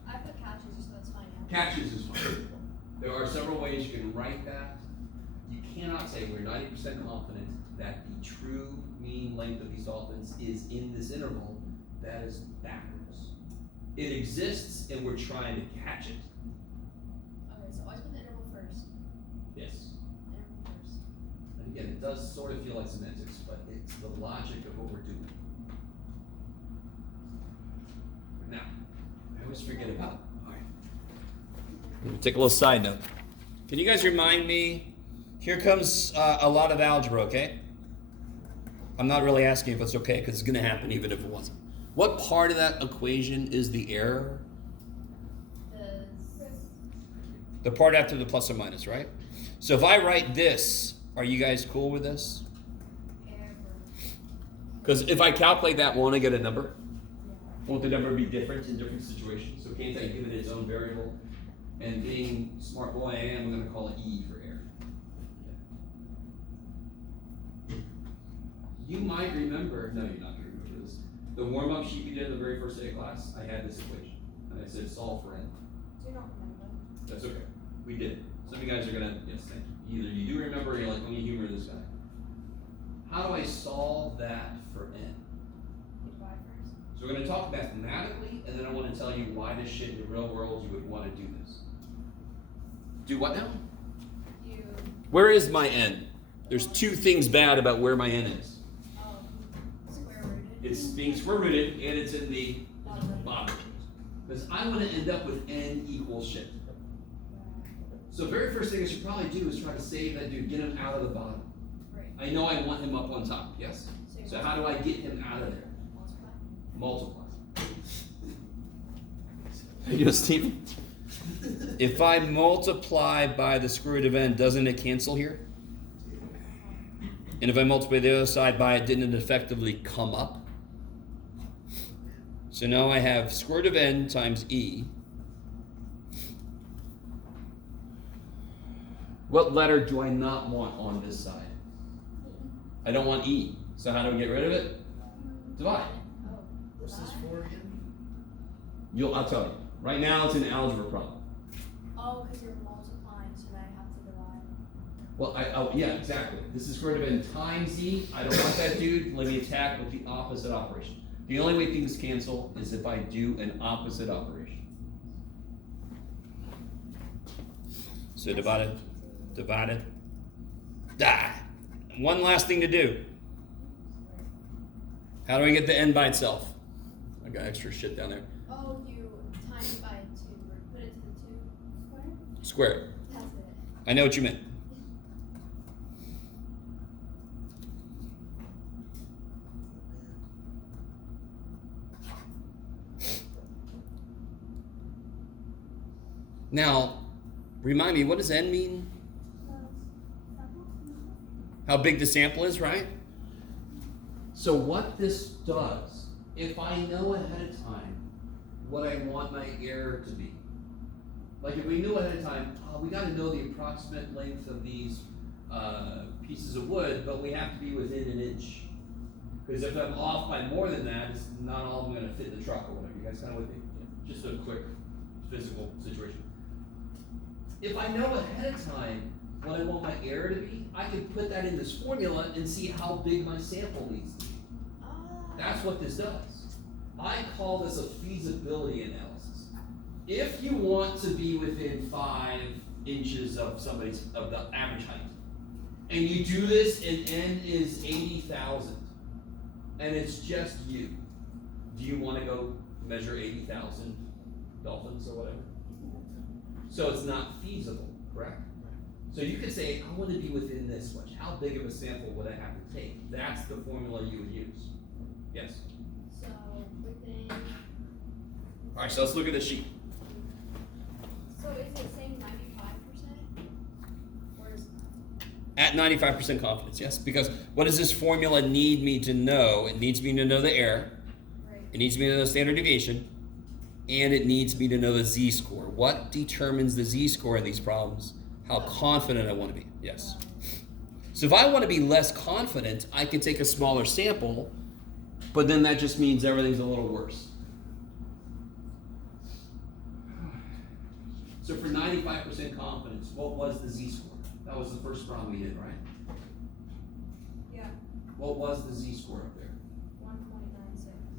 I put catches, so that's fine now. Catches is fine. There are several ways you can write that. You cannot say we're 90% confident that the true mean length of these dolphins is in this interval. That is backwards. It exists and we're trying to catch it. Okay, so always put the interval first. Yes. Interval first. And again, it does sort of feel like semantics, but it's the logic of what we're doing. Now, I always forget about, all right. Take a little side note. Can you guys remind me, here comes a lot of algebra, okay? I'm not really asking if it's okay, because it's going to happen even if it wasn't. What part of that equation is the error? The part after the plus or minus, right? So if I write this, are you guys cool with this? Because if I calculate that, won't I get a number? Won't the number be different in different situations? So can't I give it its own variable? And being smart boy I am, I'm gonna call it E for error. You might remember, no, you're not gonna remember this. The warm-up sheet we did the very first day of class, I had this equation. And I said solve for n. Do not remember. That's okay. We did it. Some of you guys are gonna, yes, thank you. Either you do remember or you're like, let me humor this guy. How do I solve that for n? Goodbye first. So we're gonna talk mathematically, and then I wanna tell you why this shit in the real world you would wanna do this. Do what now? You, Where is my n? There's two things bad about where my n is. square rooted. It's being square rooted and it's in the Bottom. bottom. Because I wanna end up with n equals shit. So very first thing I should probably do is try to save that dude, get him out of the bottom. Right. I know I want him up on top, yes? you So how do I get him out of there? multiply? Multiply. You know, Stephen? If I multiply by the square root of n, doesn't it cancel here? And if I multiply the other side by it, didn't it effectively come up? So now I have square root of n times e. What letter do I not want on this side? I don't want e. So how do we get rid of it? Divide. Oh. What's this for again? I'll tell you. Right now it's an algebra problem. Oh, because you're multiplying, so now you have to divide. Well, yeah, exactly. This is square root of n times e. I don't want that dude. Let me attack with the opposite operation. The only way things cancel is if I do an opposite operation. So divided. One last thing to do. How do I get the n by itself? I got extra shit down there. Oh, you times by 2, or put it to the 2 square? Square it. That's it. I know what you meant. Now, remind me, what does n mean? How big the sample is, right? So what this does, if I know ahead of time what I want my error to be, like if we knew ahead of time, we gotta know the approximate length of these pieces of wood, but we have to be within an inch. Because if I'm off by more than that, it's not all of them gonna fit in the truck or whatever. You guys kinda with me? Just a quick physical situation. If I know ahead of time what I want my error to be, I can put that in this formula and see how big my sample needs to be. Ah. That's what this does. I call this a feasibility analysis. If you want to be within 5 inches of the average height, and you do this and n is 80,000, and it's just you, do you want to go measure 80,000 dolphins or whatever? So it's not feasible, correct? So you could say, I want to be within this much. How big of a sample would I have to take? That's the formula you would use. Yes? So within. All right, so let's look at the sheet. So is it saying 95%? Or is At 95% confidence, yes. Because what does this formula need me to know? It needs me to know the error. right? It needs me to know the standard deviation. And it needs me to know the z-score. What determines the z-score in these problems? How confident I want to be. Yes. So if I want to be less confident, I can take a smaller sample, but then that just means everything's a little worse. So for 95% confidence, what was the z-score? That was the first problem we did, right? Yeah. What was the z-score up there?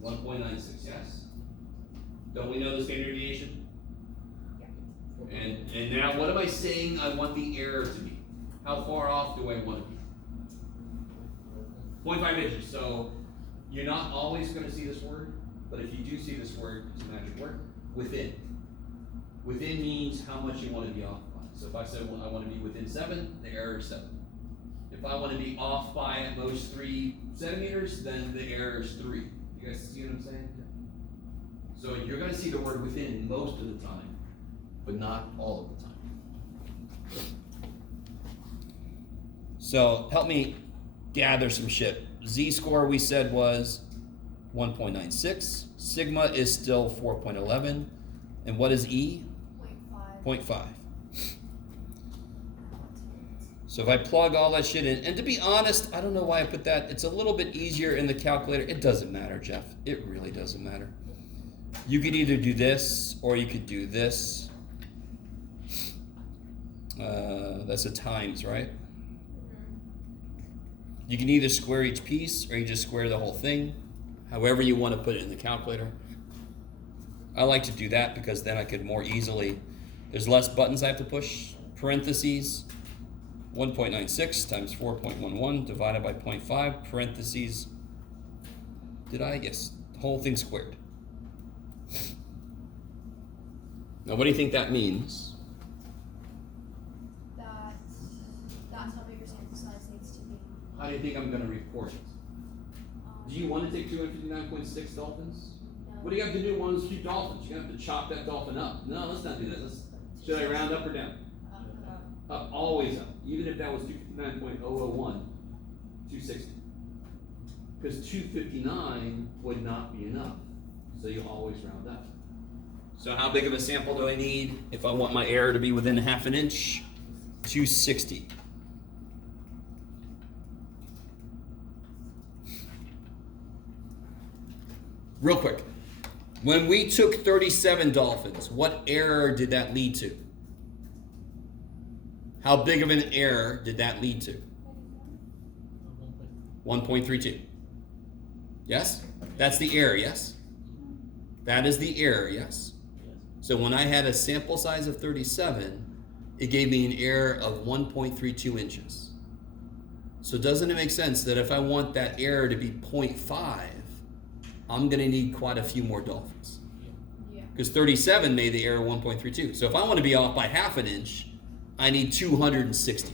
1.96. 1.96, yes. Don't we know the standard deviation? Yeah. And now what am I saying I want the error to be? How far off do I want to be? 0.5 inches. So you're not always going to see this word, but if you do see this word, it's a magic word. Within. Within means how much you want to be off by. So if I said I want to be within 7, the error is 7. If I want to be off by at most 3 centimeters, then the error is 3. You guys see what I'm saying? So you're going to see the word within most of the time, but not all of the time. So help me gather some shit. Z-score we said was 1.96. Sigma is still 4.11. And what is E? 0.5. 0.5. So if I plug all that shit in, and to be honest, I don't know why I put that. It's a little bit easier in the calculator. It doesn't matter, Jeff. It really doesn't matter. You could either do this or you could do this. That's a times, right? You can either square each piece or you just square the whole thing. However you want to put it in the calculator. I like to do that because then I could more easily, there's less buttons I have to push. Parentheses, 1.96 times 4.11 divided by 0.5, parentheses. Did I? Yes. The whole thing squared. Now what do you think that means? That's how big your sample size needs to be. How do you think I'm gonna report it? Do you wanna take 259.6 dolphins? What do you have to do with one of those two dolphins? You're gonna have to chop that dolphin up. No, let's not do that. Should I round up or down? Up, always up. Even if that was 259.001, 260. Because 259 would not be enough. So you always round up. So how big of a sample do I need if I want my error to be within half an inch? 260. Real quick. When we took 37 dolphins, what error did that lead to? How big of an error did that lead to? 1.32. Yes? That's the error, yes? That is the error, yes? So when I had a sample size of 37, it gave me an error of 1.32 inches. So doesn't it make sense that if I want that error to be 0.5, I'm going to need quite a few more dolphins? Yeah. Because 37 made the error 1.32. So if I want to be off by half an inch, I need 260.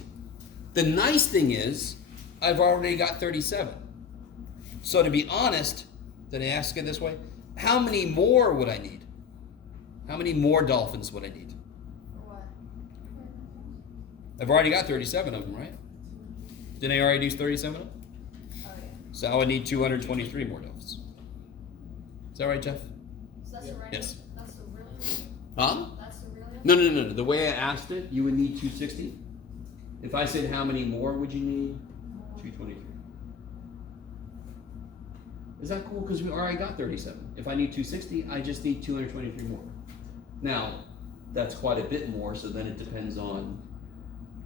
The nice thing is, I've already got 37. So to be honest, did I ask it this way? How many more would I need? How many more dolphins would I need? For what? I've already got 37 of them, right? Didn't I already do 37 of them? Oh yeah. So I would need 223 more dolphins. Is that right, Jeff? So that's Yeah. the right. Yes. That's the real answer? Huh? That's the real answer? No. The way I asked it, you would need 260. If I said how many more would you need? 223. Is that cool? Because we already got 37. If I need 260, I just need 223 more. Now, that's quite a bit more, so then it depends on,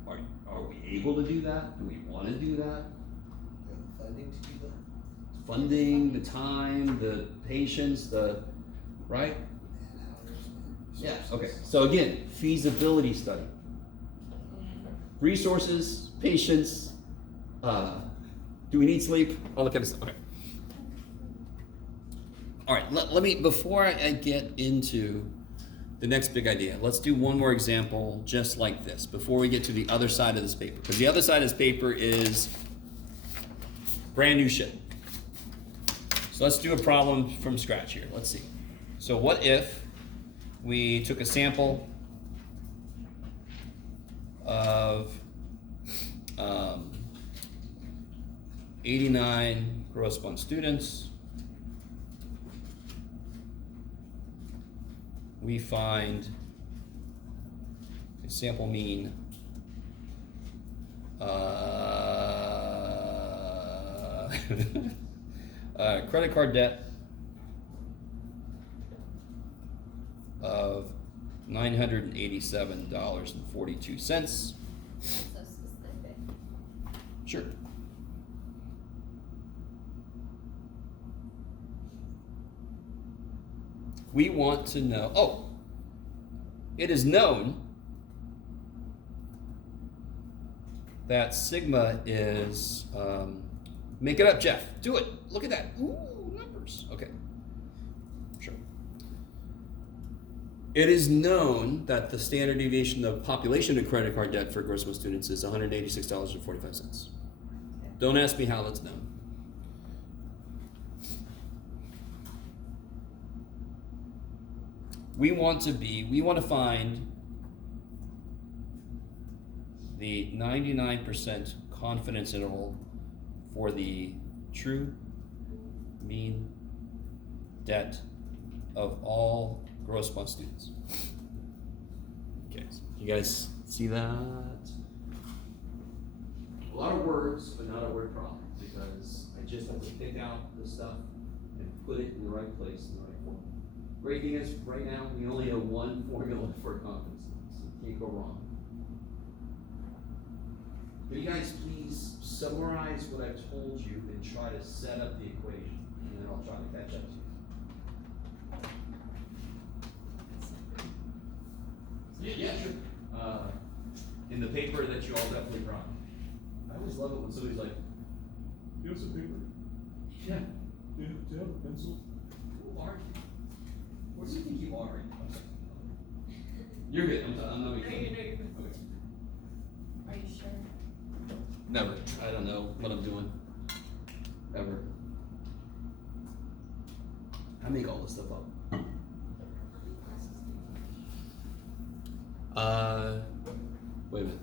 are we able to do that? Do we want to do that? You have the funding to do that? Funding, the time, the patience, right? Man hours, Yeah, okay. So again, feasibility study. Resources, patience, do we need sleep? All that kind of stuff. Okay. All right, let me, before I get into the next big idea, let's do one more example just like this before we get to the other side of this paper. Because the other side of this paper is brand new shit. So let's do a problem from scratch here. Let's see. So what if we took a sample of 89 gross one students. We find a sample mean credit card debt of $987.42. That's so specific. Sure. We want to know, it is known that sigma is, make it up, Jeff. Do it. Look at that. Ooh, numbers. Okay. Sure. It is known that the standard deviation of population to credit card debt for gross one students is $186.45. Don't ask me how that's known. We want to find the 99% confidence interval for the true mean debt of all gross month students. Okay, so you guys see that? A lot of words, but not a word problem, because I just have to pick out the stuff and put it in the right place in the right form. Great thing is, right now, we only have one formula for confidence, so you can't go wrong. Can you guys please summarize what I've told you and try to set up the equation, and then I'll try to catch up to you. Yeah, sure. In the paper that you all definitely brought. I always love it when somebody's like, You have some paper? yeah, Do you have a pencil? who are you? What do you think you are? You're good, I'm not No, making you're fun. good. Okay. Are you sure? Never. I don't know what I'm doing. Ever. I make all this stuff up. Wait a minute.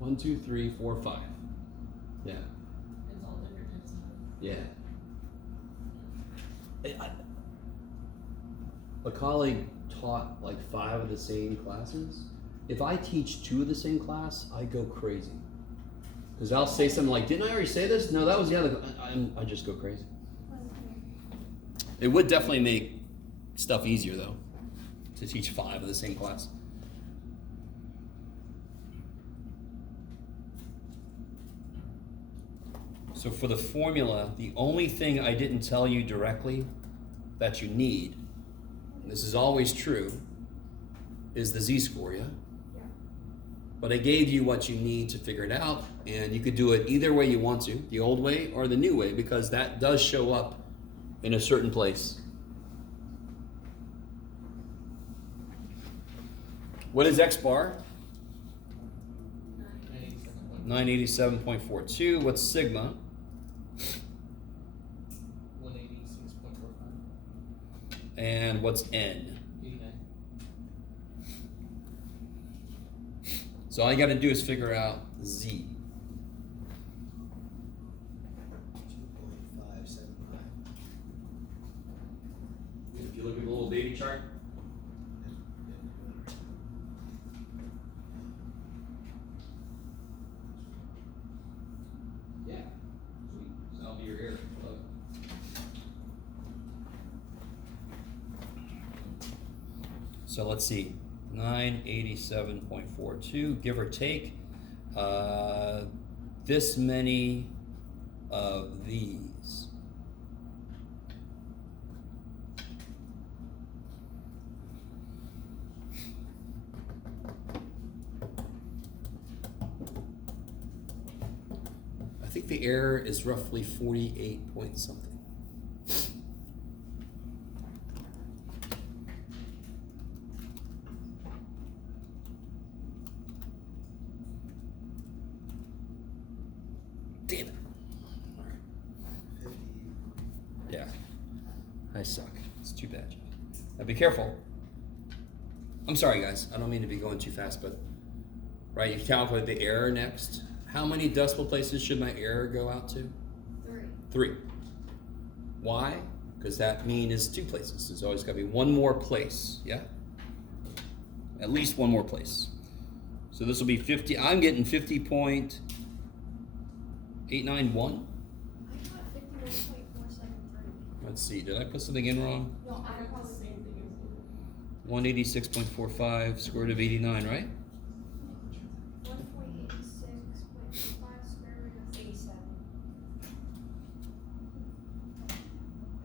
1, 2, 3, 4, 5. Yeah. It's all different types of. Yeah. A colleague taught like 5 of the same classes. If I teach 2 of the same class, I go crazy. Because I'll say something like, didn't I already say this? No, that was the other. I just go crazy. It would definitely make stuff easier though, to teach 5 of the same class. So for the formula, the only thing I didn't tell you directly that you need, and this is always true, is the z-score, yeah? Yeah. But I gave you what you need to figure it out, and you could do it either way you want to, the old way or the new way, because that does show up in a certain place. What is X bar? 987.42. What's sigma? 186.45. And what's n? 89. So all you got to do is figure out z. 2.575. If you look at the little baby chart, yeah, sweet, so I'll be your ear. Love it. So let's see, 987.42, give or take, this many of these. I think the error is roughly 48 point something. Damn it. All right. 50. Yeah. I suck. It's too bad. Now be careful. I'm sorry guys, I don't mean to be going too fast, but right, you calculate the error next. How many decimal places should my error go out to? 3. Why? Because that mean is 2 places. There's always got to be one more place, yeah? At least one more place. So this will be 50. I'm getting 50.891. I got 59.473. Let's see, did I put something in wrong? No, I I got the probably same thing as you. 186.45, square root of 89, right? 1.86.45 square root of 87.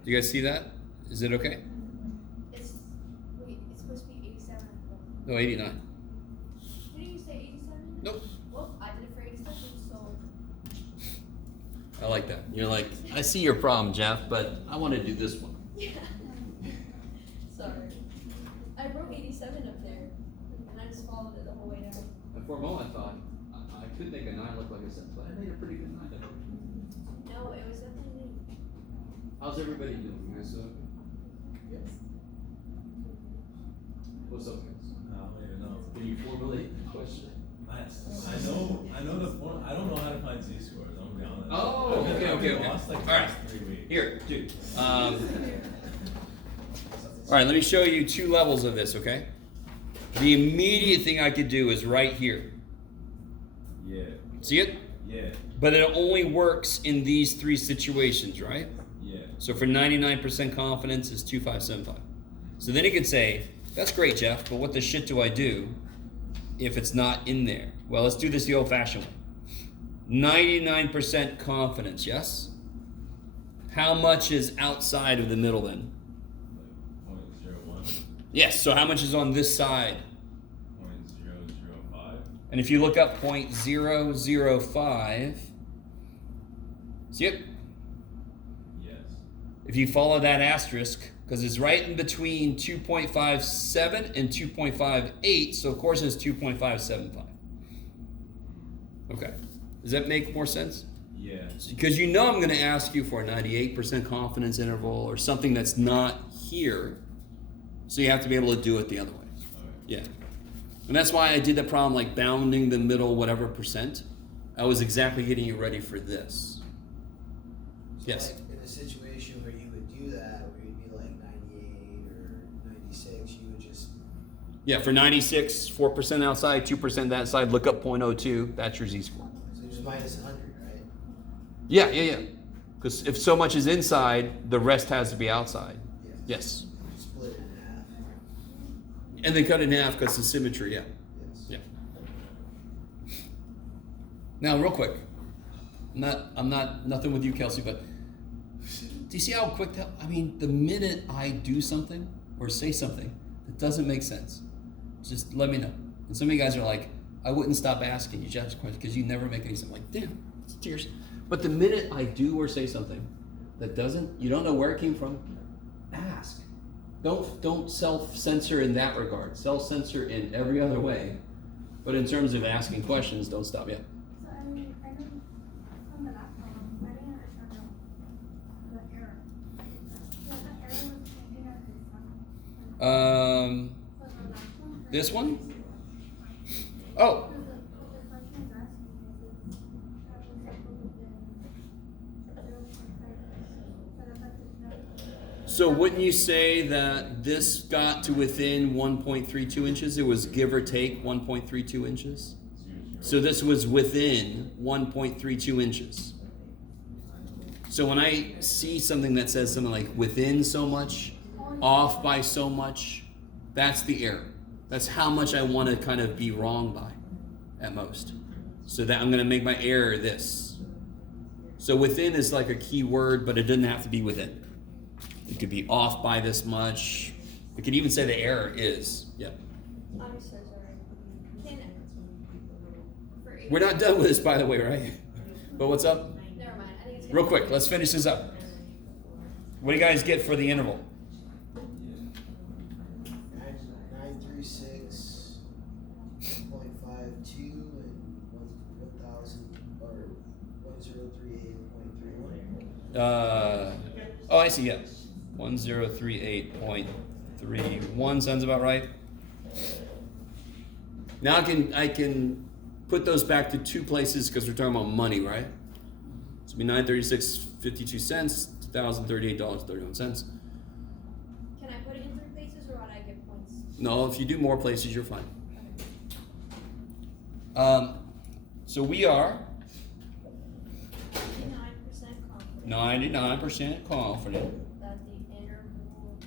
Do you guys see that? Is it okay? It's supposed to be 87. No, 89. Didn't you say 87? Nope. Well, I did it for 87, so. I like that. You're like, I see your problem, Jeff, but I want to do this one. Yeah. Sorry. I wrote 87 up there, and I just followed it the whole way down. And for a moment, I thought, I could make a 9 look like a 7, but I made a pretty good 9. I hope. No, it was definitely me. How's everybody doing? You guys okay? Yes. What's up, guys? I don't even know. Can you formulate the question? I know the form. I don't know how to find z-scores. I'm be honest. Oh, okay, okay. Lost like All right. 3 weeks. Here, dude. All right, let me show you 2 levels of this, okay? The immediate thing I could do is right here. Yeah. See it? Yeah. But it only works in these 3 situations, right? Yeah. So for 99% confidence is 2575. So then he could say, that's great, Jeff, but what the shit do I do if it's not in there? Well, let's do this the old-fashioned way. 99% confidence, yes? How much is outside of the middle then? Like 0.01. Yes, so how much is on this side? 0.005. And if you look up 0.005, see it? Yes. If you follow that asterisk, because it's right in between 2.57 and 2.58, so of course it's 2.575. Okay. Does that make more sense? Yeah. Because you know I'm going to ask you for a 98% confidence interval or something that's not here. So you have to be able to do it the other way. Okay. Yeah. And that's why I did the problem like bounding the middle whatever percent. I was exactly getting you ready for this. So Yes. like in a situation where you would do that, where you'd be like 98 or 96, you would just, Yeah, for 96, 4% outside, 2% that side, look up 0.02. That's your z-score. so just minus 100, right? Yeah. Because if so much is inside, the rest has to be outside. Yes. Split it in half. And then cut it in half because of symmetry, yeah. Yes. Yeah. Now, real quick. I'm not nothing with you, Kelsey, but do you see how quick that, I mean, the minute I do something or say something that doesn't make sense, just let me know. And some of you guys are like, I wouldn't stop asking you Jeff's questions because you never make any sense. I'm like, damn, it's tears. But the minute I do or say something that doesn't, you don't know where it came from, ask. Don't self-censor in that regard. Self-censor in every other way. But in terms of asking questions, don't stop yet. So I mean, I know from the last problem, I didn't understand the error. So the error was changing as this one. So the last one. This one? Oh, Because the question is asking is how was that within 0.5? So that's like the. so wouldn't you say that this got to within 1.32 inches? It was give or take 1.32 inches? So this was within 1.32 inches. So when I see something that says something like within so much, off by so much, that's the error. That's how much I want to kind of be wrong by at most. So that I'm going to make my error this. So within is like a key word, but it doesn't have to be within. It could be off by this much. We could even say the error is. Yeah. I'm so sorry. We're not done with this, by the way, right? But what's up? Never mind. I think it's Real quick, let's finish this up. What do you guys get for the interval? 936.52 and 1,000 or 1038.31. Oh, I see, yeah. 1038.31 sounds about right. Now I can put those back to 2 places because we're talking about money, right? So it'll be $936.52, $1,038.31. Can I put it in 3 places or would I get points? No, if you do more places, you're fine. So we are 99% confident that the interval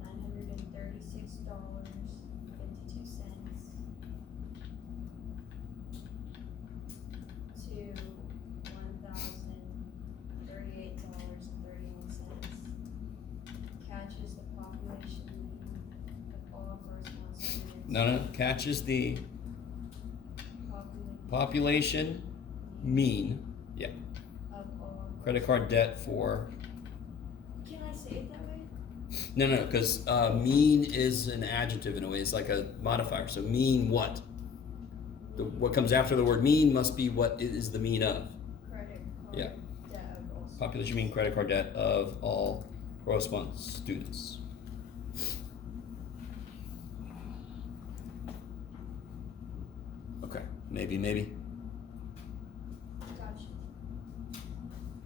$936.52 to $1,038.31 catches the population of all first month students. No, catches the population mean. Yeah. Of all. Credit card debt for. Can I say it that way? No, because mean is an adjective in a way. It's like a modifier. So mean what? What comes after the word mean must be what it is the mean of. Credit card Yeah. debt of all. Population mean credit card debt of all gross month students. Okay, maybe. Gotcha.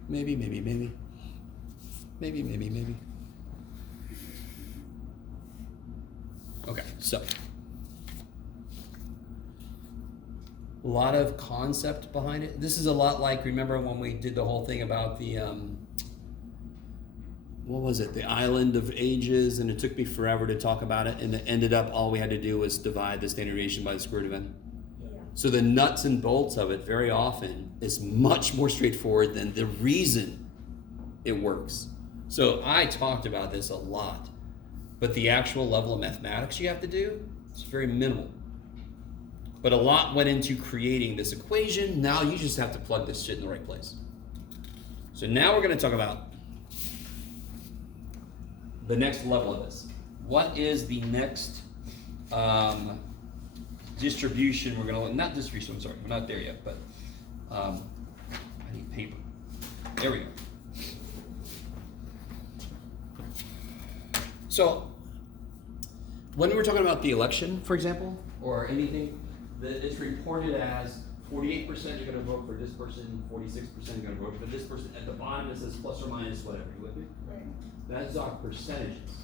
Maybe. Okay, so a lot of concept behind it. This is a lot like, remember when we did the whole thing about the what was it, the Island of Ages, and it took me forever to talk about it, and it ended up all we had to do was divide the standard deviation by the square root of n. So the nuts and bolts of it very often is much more straightforward than the reason it works. So I talked about this a lot, but the actual level of mathematics you have to do is very minimal. But a lot went into creating this equation. Now you just have to plug this shit in the right place. So now we're going to talk about the next level of this. What is the next distribution we're going to, not distribution, I'm sorry, we're not there yet, but I need paper. There we go. So when we're talking about the election, for example, or anything, that it's reported as 48% you're going to vote for this person, 46% you're going to vote for this person. At the bottom it says plus or minus whatever. You with me? Right. That's our percentages.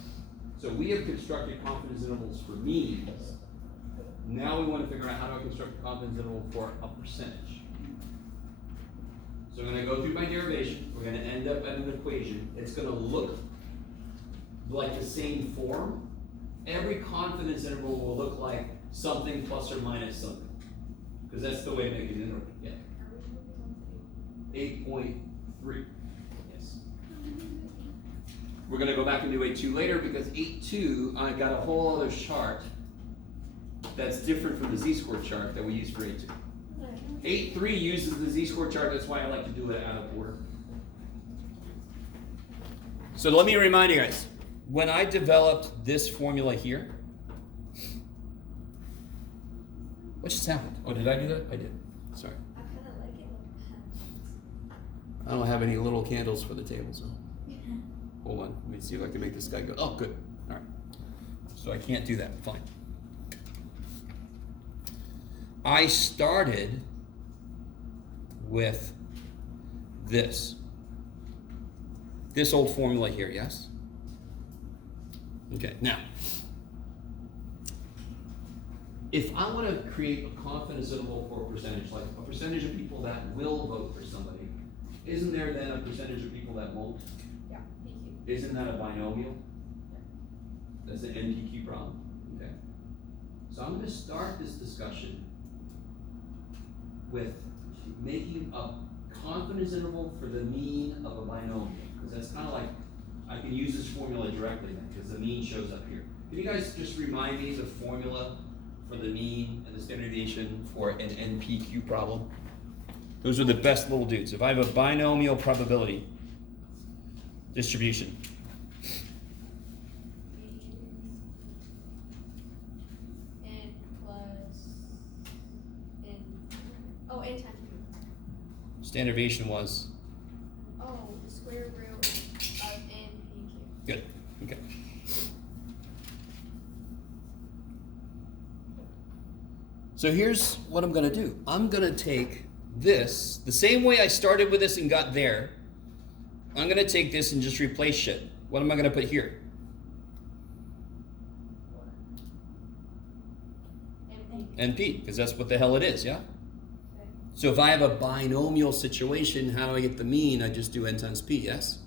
So we have constructed confidence intervals for means. Now we want to figure out how do I construct a confidence interval for a percentage. So I'm going to go through my derivation. We're going to end up at an equation. It's going to look like the same form. Every confidence interval will look like something plus or minus something. Because that's the way to make it interval. Yeah. 8.3. Yes. We're going to go back and do 8.2 later because 8.2, I got a whole other chart that's different from the z-score chart that we use for 8.2. 8.3 uses the z-score chart, that's why I like to do it out of order. So let me remind you guys, when I developed this formula here, what just happened? Oh, did I do that? I did. Sorry. I kind of like it when I don't have any little candles for the table, so hold on. Let me see if I can make this guy go. Oh, good. All right. So I can't do that. Fine. I started with this old formula here, yes? Okay, now, if I want to create a confidence interval for a percentage, like a percentage of people that will vote for somebody, isn't there then a percentage of people that won't? Yeah, PQ. Isn't that a binomial? That's an NPQ problem, okay? So I'm going to start this discussion with making a confidence interval for the mean of a binomial, because that's kind of like, I can use this formula directly then, because the mean shows up here. Can you guys just remind me the formula for the mean and the standard deviation for an NPQ problem? Those are the best little dudes. If I have a binomial probability distribution, N plus N. Oh, N times Q. standard deviation was Oh, the square root of N PQ. good. Okay. So here's what I'm going to do. I'm going to take this, the same way I started with this and got there, I'm going to take this and just replace shit. What am I going to put here? NP, because that's what the hell it is, yeah? So if I have a binomial situation, how do I get the mean? I just do n times p, yes?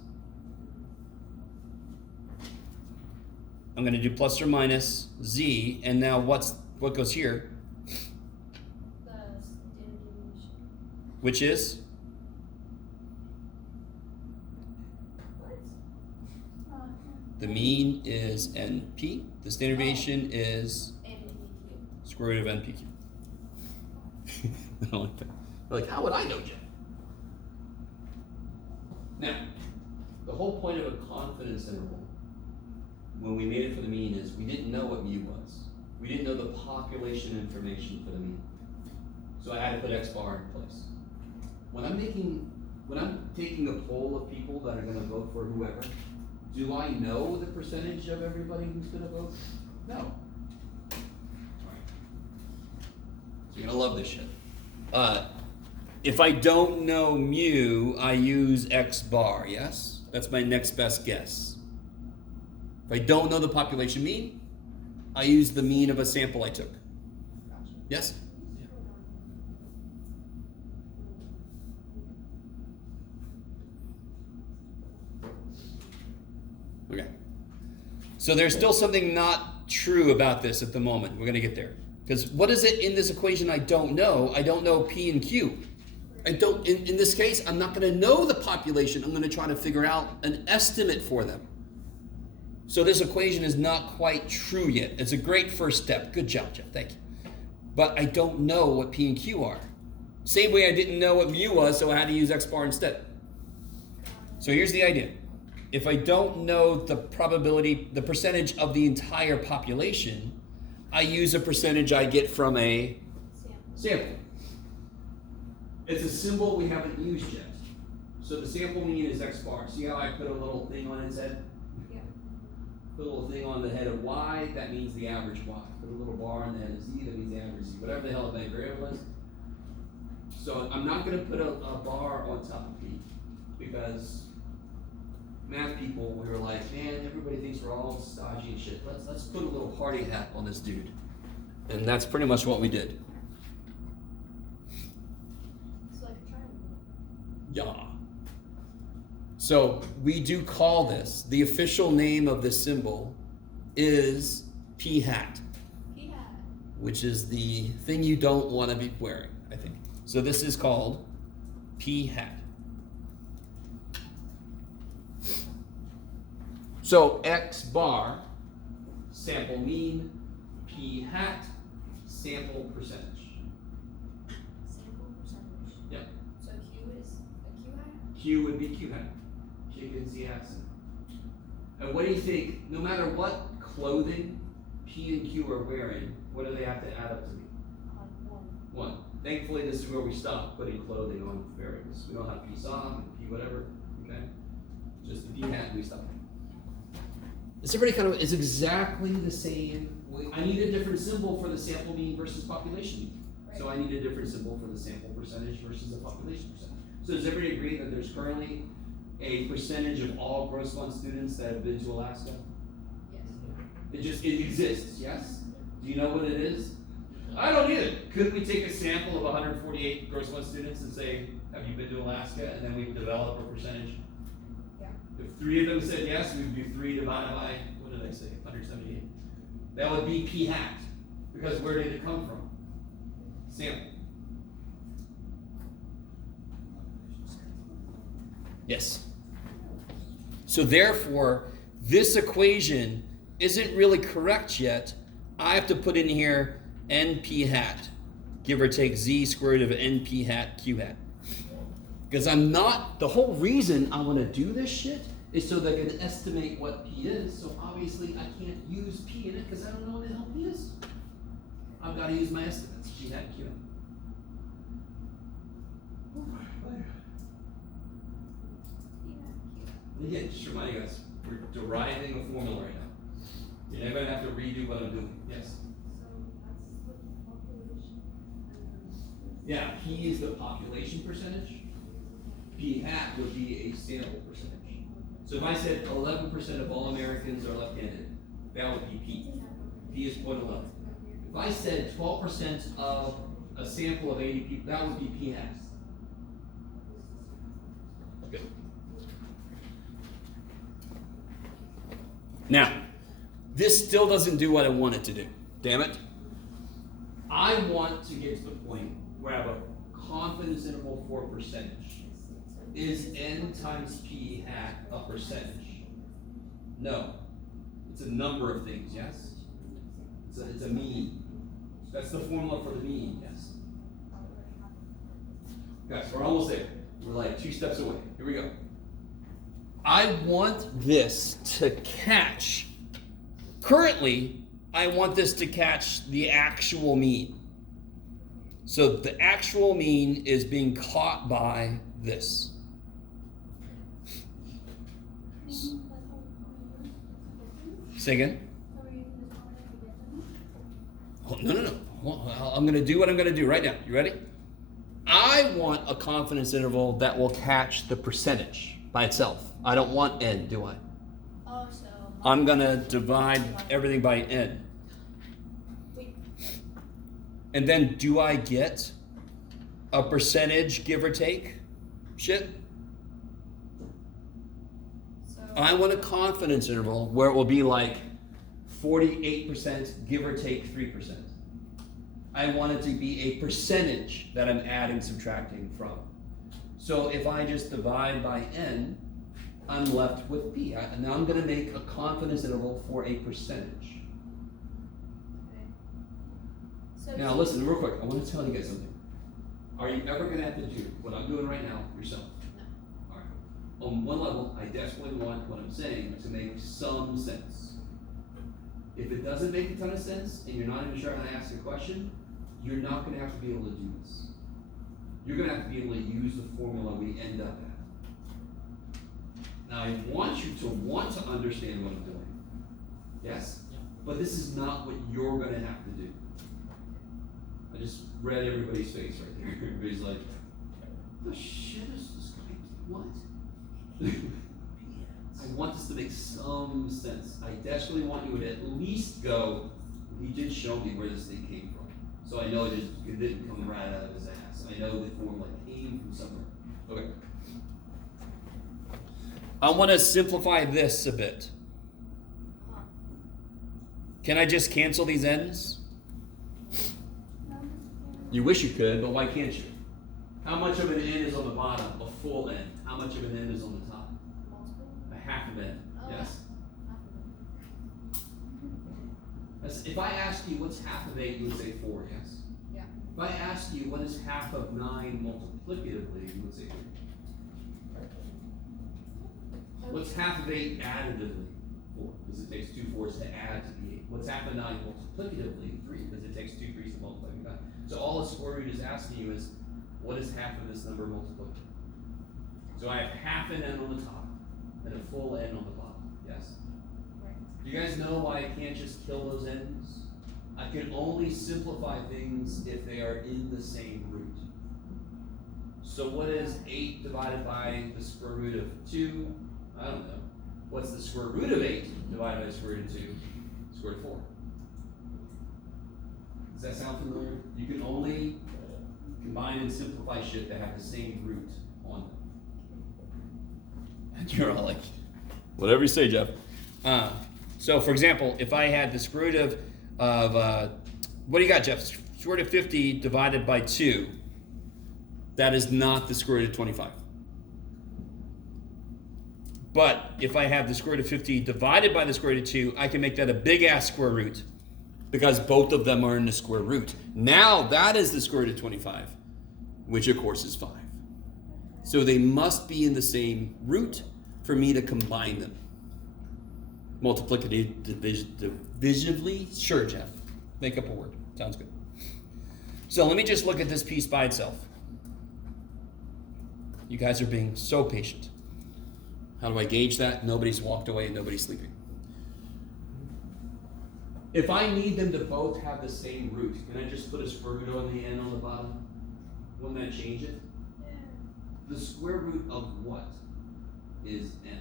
I'm going to do plus or minus z, and now what goes here? The standard deviation. Which is? What? The mean is NP. The standard deviation is N PQ. square root of NPQ. I don't like that. Like, how would I know, Jen? Now, the whole point of a confidence interval, when we made it for the mean, is we didn't know what mu was. We didn't know the population information for the mean. So I had to put X bar in place. When I'm taking a poll of people that are gonna vote for whoever, do I know the percentage of everybody who's gonna vote? No. All right. So you're gonna love this shit. If I don't know mu, I use x bar, yes? That's my next best guess. If I don't know the population mean, I use the mean of a sample I took. Yes? Okay. So there's still something not true about this at the moment. We're going to get there. Because what is it in this equation I don't know? I don't know P and Q. I don't, in this case, I'm not going to know the population. I'm going to try to figure out an estimate for them. So this equation is not quite true yet. It's a great first step. Good job, Jeff. Thank you. But I don't know what P and Q are. Same way I didn't know what mu was, so I had to use x bar instead. So here's the idea. If I don't know the probability, the percentage of the entire population, I use a percentage I get from a sample. It's a symbol we haven't used yet. So the sample mean is x bar. See how I put a little thing on its head? Yeah. Put a little thing on the head of y, that means the average y. Put a little bar on the head of z, that means the average z. Whatever the hell the variable is. So I'm not going to put a bar on top of p, because math people, we were like, man, everybody thinks we're all stodgy and shit. Let's put a little party hat on this dude. And that's pretty much what we did. It's like a triangle. Yeah. So we do call this, the official name of this symbol is p hat, P hat. which is the thing you don't want to be wearing, I think. So this is called p hat. So x bar, sample mean, p hat, sample percentage. Sample percentage. Yep. So Q is a Q hat? Q would be Q hat. Chicken Z accent. And what do you think, no matter what clothing P and Q are wearing, what do they have to add up to be? One. 1. Thankfully, this is where we stop putting clothing on variables. We don't have P sock and P whatever, okay? Just the P hat, we stop. Is everybody kind of, it's exactly the same. I need a different symbol for the sample mean versus population mean. So I need a different symbol for the sample percentage versus the population percentage. So does everybody agree that there's currently a percentage of all gross fund students that have been to Alaska? Yes. It exists, yes? Do you know what it is? I don't either. Could we take a sample of 148 gross fund students and say, have you been to Alaska? And then we develop a percentage? Yeah. If 3 of them said yes, we would do 3 divided by, what did I say, 178? That would be P hat. Because where did it come from? Sample. Yes. So therefore, this equation isn't really correct yet. I have to put in here NP hat, give or take Z squared of NP hat Q hat. Because I'm not, the whole reason I want to do this shit is so that I can estimate what P is. So obviously I can't use P in it because I don't know what the hell P is. I've got to use my estimates, P hat, Q hat. And again, just remind you guys, we're deriving a formula right now. You're never gonna have to redo what I'm doing. Yes? Yeah, P is the population percentage. P hat would be a sample percentage. So if I said 11% of all Americans are left-handed, that would be P. P is 0.11. If I said 12% of a sample of 80 people, that would be P hat. Good. Now, this still doesn't do what I want it to do. Damn it. I want to get to the point where I have a confidence interval for percentage. Is N times P hat a percentage? No. It's a number of things, yes? It's a mean. That's the formula for the mean, yes? Guys, we're almost there. We're like 2 steps away. Here we go. I want this to catch, currently, I want this to catch the actual mean. So the actual mean is being caught by this. Say again? Oh, no. Well, I'm going to do what I'm going to do right now. You ready? I want a confidence interval that will catch the percentage by itself. I don't want n, do I? Oh, so. I'm gonna divide everything by n. Wait, And then do I get a percentage, give or take? Shit. so. I want a confidence interval where it will be like 48%, give or take 3%. I want it to be a percentage that I'm adding, subtracting from. So if I just divide by n, I'm left with p. Now I'm going to make a confidence interval for a percentage. Okay. So Now listen, real quick, I want to tell you guys something. Are you ever going to have to do what I'm doing right now yourself? No. All right. On one level, I desperately want what I'm saying to make some sense. If it doesn't make a ton of sense and you're not even sure how to ask a question, you're not going to have to be able to do this. You're going to have to be able to use the formula we end up at. Now, I want you to want to understand what I'm doing. Yes? But this is not what you're going to have to do. I just read everybody's face right there. Everybody's like, the shit is this guy? What? I want this to make some sense. I desperately want you to at least go, he did show me where this thing came from. So I know it didn't come right out of his ass. I know the formula came from somewhere. Okay. I want to simplify this a bit. Can I just cancel these ends? You wish you could, but why can't you? How much of an n is on the bottom? A full n. How much of an n is on the top? Multiple? A half of n. Oh, Yes? half of it. If I ask you what's half of 8, you would say 4, yes? Yeah. If I ask you what is half of 9 multiplicatively, you would say 3. What's half of 8 additively? 4, because it takes 2 4s to add to the 8. What's half of 9 multiplicatively? 3, because it takes 2 3s to multiply by 9. So all a square root is asking you is, what is half of this number multiplied? So I have half an n on the top and a full n on the bottom, yes? Right. Do you guys know why I can't just kill those n's? I can only simplify things if they are in the same root. So what is 8 divided by the square root of 2? I don't know. What's the square root of 8 divided by the square root of 2? Square root of 4. Does that sound familiar? You can only combine and simplify shit that have the same root on them. And you're all like, whatever you say, Jeff. So for example, if I had the square root of what do you got, Jeff? Square root of 50 divided by 2. That is not the square root of 25. But if I have the square root of 50 divided by the square root of 2, I can make that a big ass square root because both of them are in the square root. Now that is the square root of 25, which of course is 5. So they must be in the same root for me to combine them. Multiplicative, divisively? Sure, Jeff. Make up a word. Sounds good. So let me just look at this piece by itself. You guys are being so patient. How do I gauge that? Nobody's walked away and nobody's sleeping. If I need them to both have the same root, can I just put a square root on the n on the bottom? Wouldn't that change it? Yeah. The square root of what is n?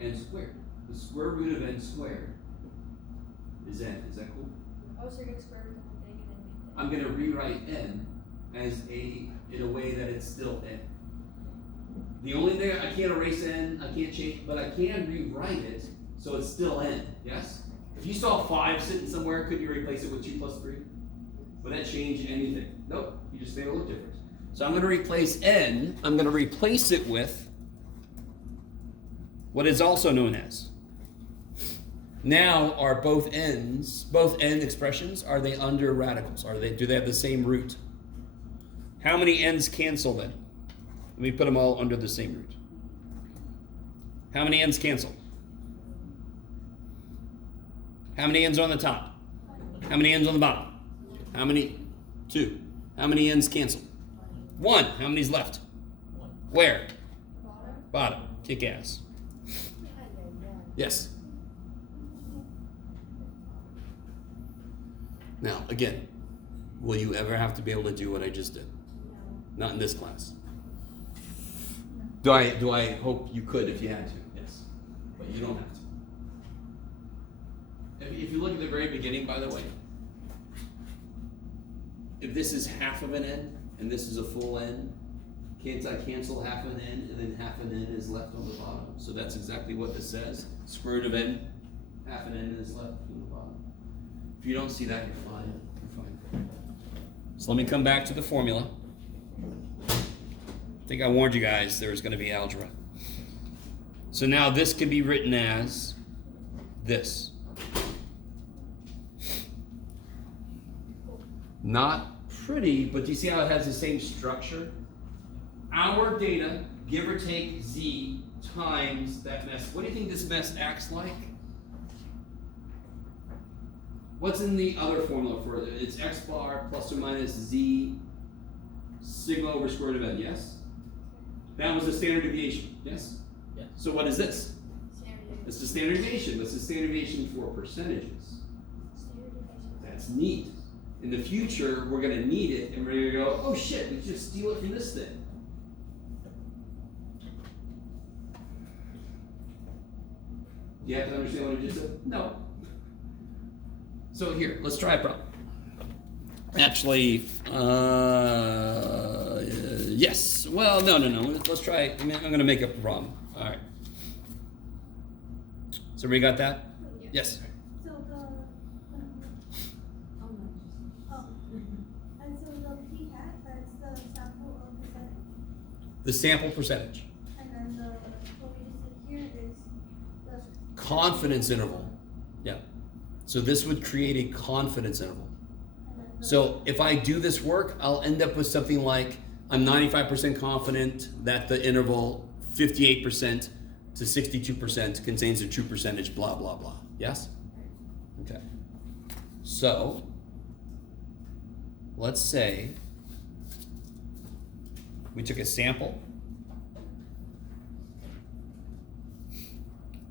N squared. The square root of n squared is n. Is that cool? Oh, so you're gonna square root the whole thing and then make it. I'm going to rewrite n as in a way that it's still n. The only thing, I can't erase n, I can't change, but I can rewrite it so it's still n, yes? If you saw 5 sitting somewhere, could you replace it with 2 plus 3? Would that change anything? Nope, you just made it look different. So I'm going to replace n, I'm going to replace it with what is also known as. Now are both n expressions, are they under radicals? Do they have the same root? How many n's cancel then? Let me put them all under the same root. How many n's cancel? How many n's on the top? How many n's on the bottom? How many? 2. How many n's cancel? 1. How many's left? Where? Bottom. Kick ass. Yes. Now, again, will you ever have to be able to do what I just did? No. Not in this class. Do I hope you could if you had to? Yes. But you don't have to. If you look at the very beginning, by the way, if this is half of an n and this is a full n, can't I cancel half an n and then half an n is left on the bottom? So that's exactly what this says. Square root of n, half an n is left on the bottom. If you don't see that, you're fine. You're fine. So let me come back to the formula. I think I warned you guys there was going to be algebra. So now this can be written as this. Not pretty, but do you see how it has the same structure? Our data, give or take z, times that mess. What do you think this mess acts like? What's in the other formula for it? It's x bar plus or minus z sigma over square root of n, yes? That was the standard deviation, yes? Yes. So what is this? Standard deviation. It's the standard deviation. What's the standard deviation for percentages? Standard deviation. That's neat. In the future, we're going to need it, and we're going to go, oh shit, we just steal it from this thing. Do you have to understand what I just said? No. So here, let's try a problem. Actually, yes. Well, no. Let's try. I'm going to make up a problem. All right. So everybody got that? Yes. So the, and so the p hat, that's the sample of percentage, The sample percentage. and then the, what we just did here is the. Confidence interval. Yeah. So this would create a confidence interval. And then the- So if I do this work, I'll end up with something like I'm 95% confident that the interval 58% to 62% contains a true percentage, blah, blah, blah. Yes? Okay. So let's say we took a sample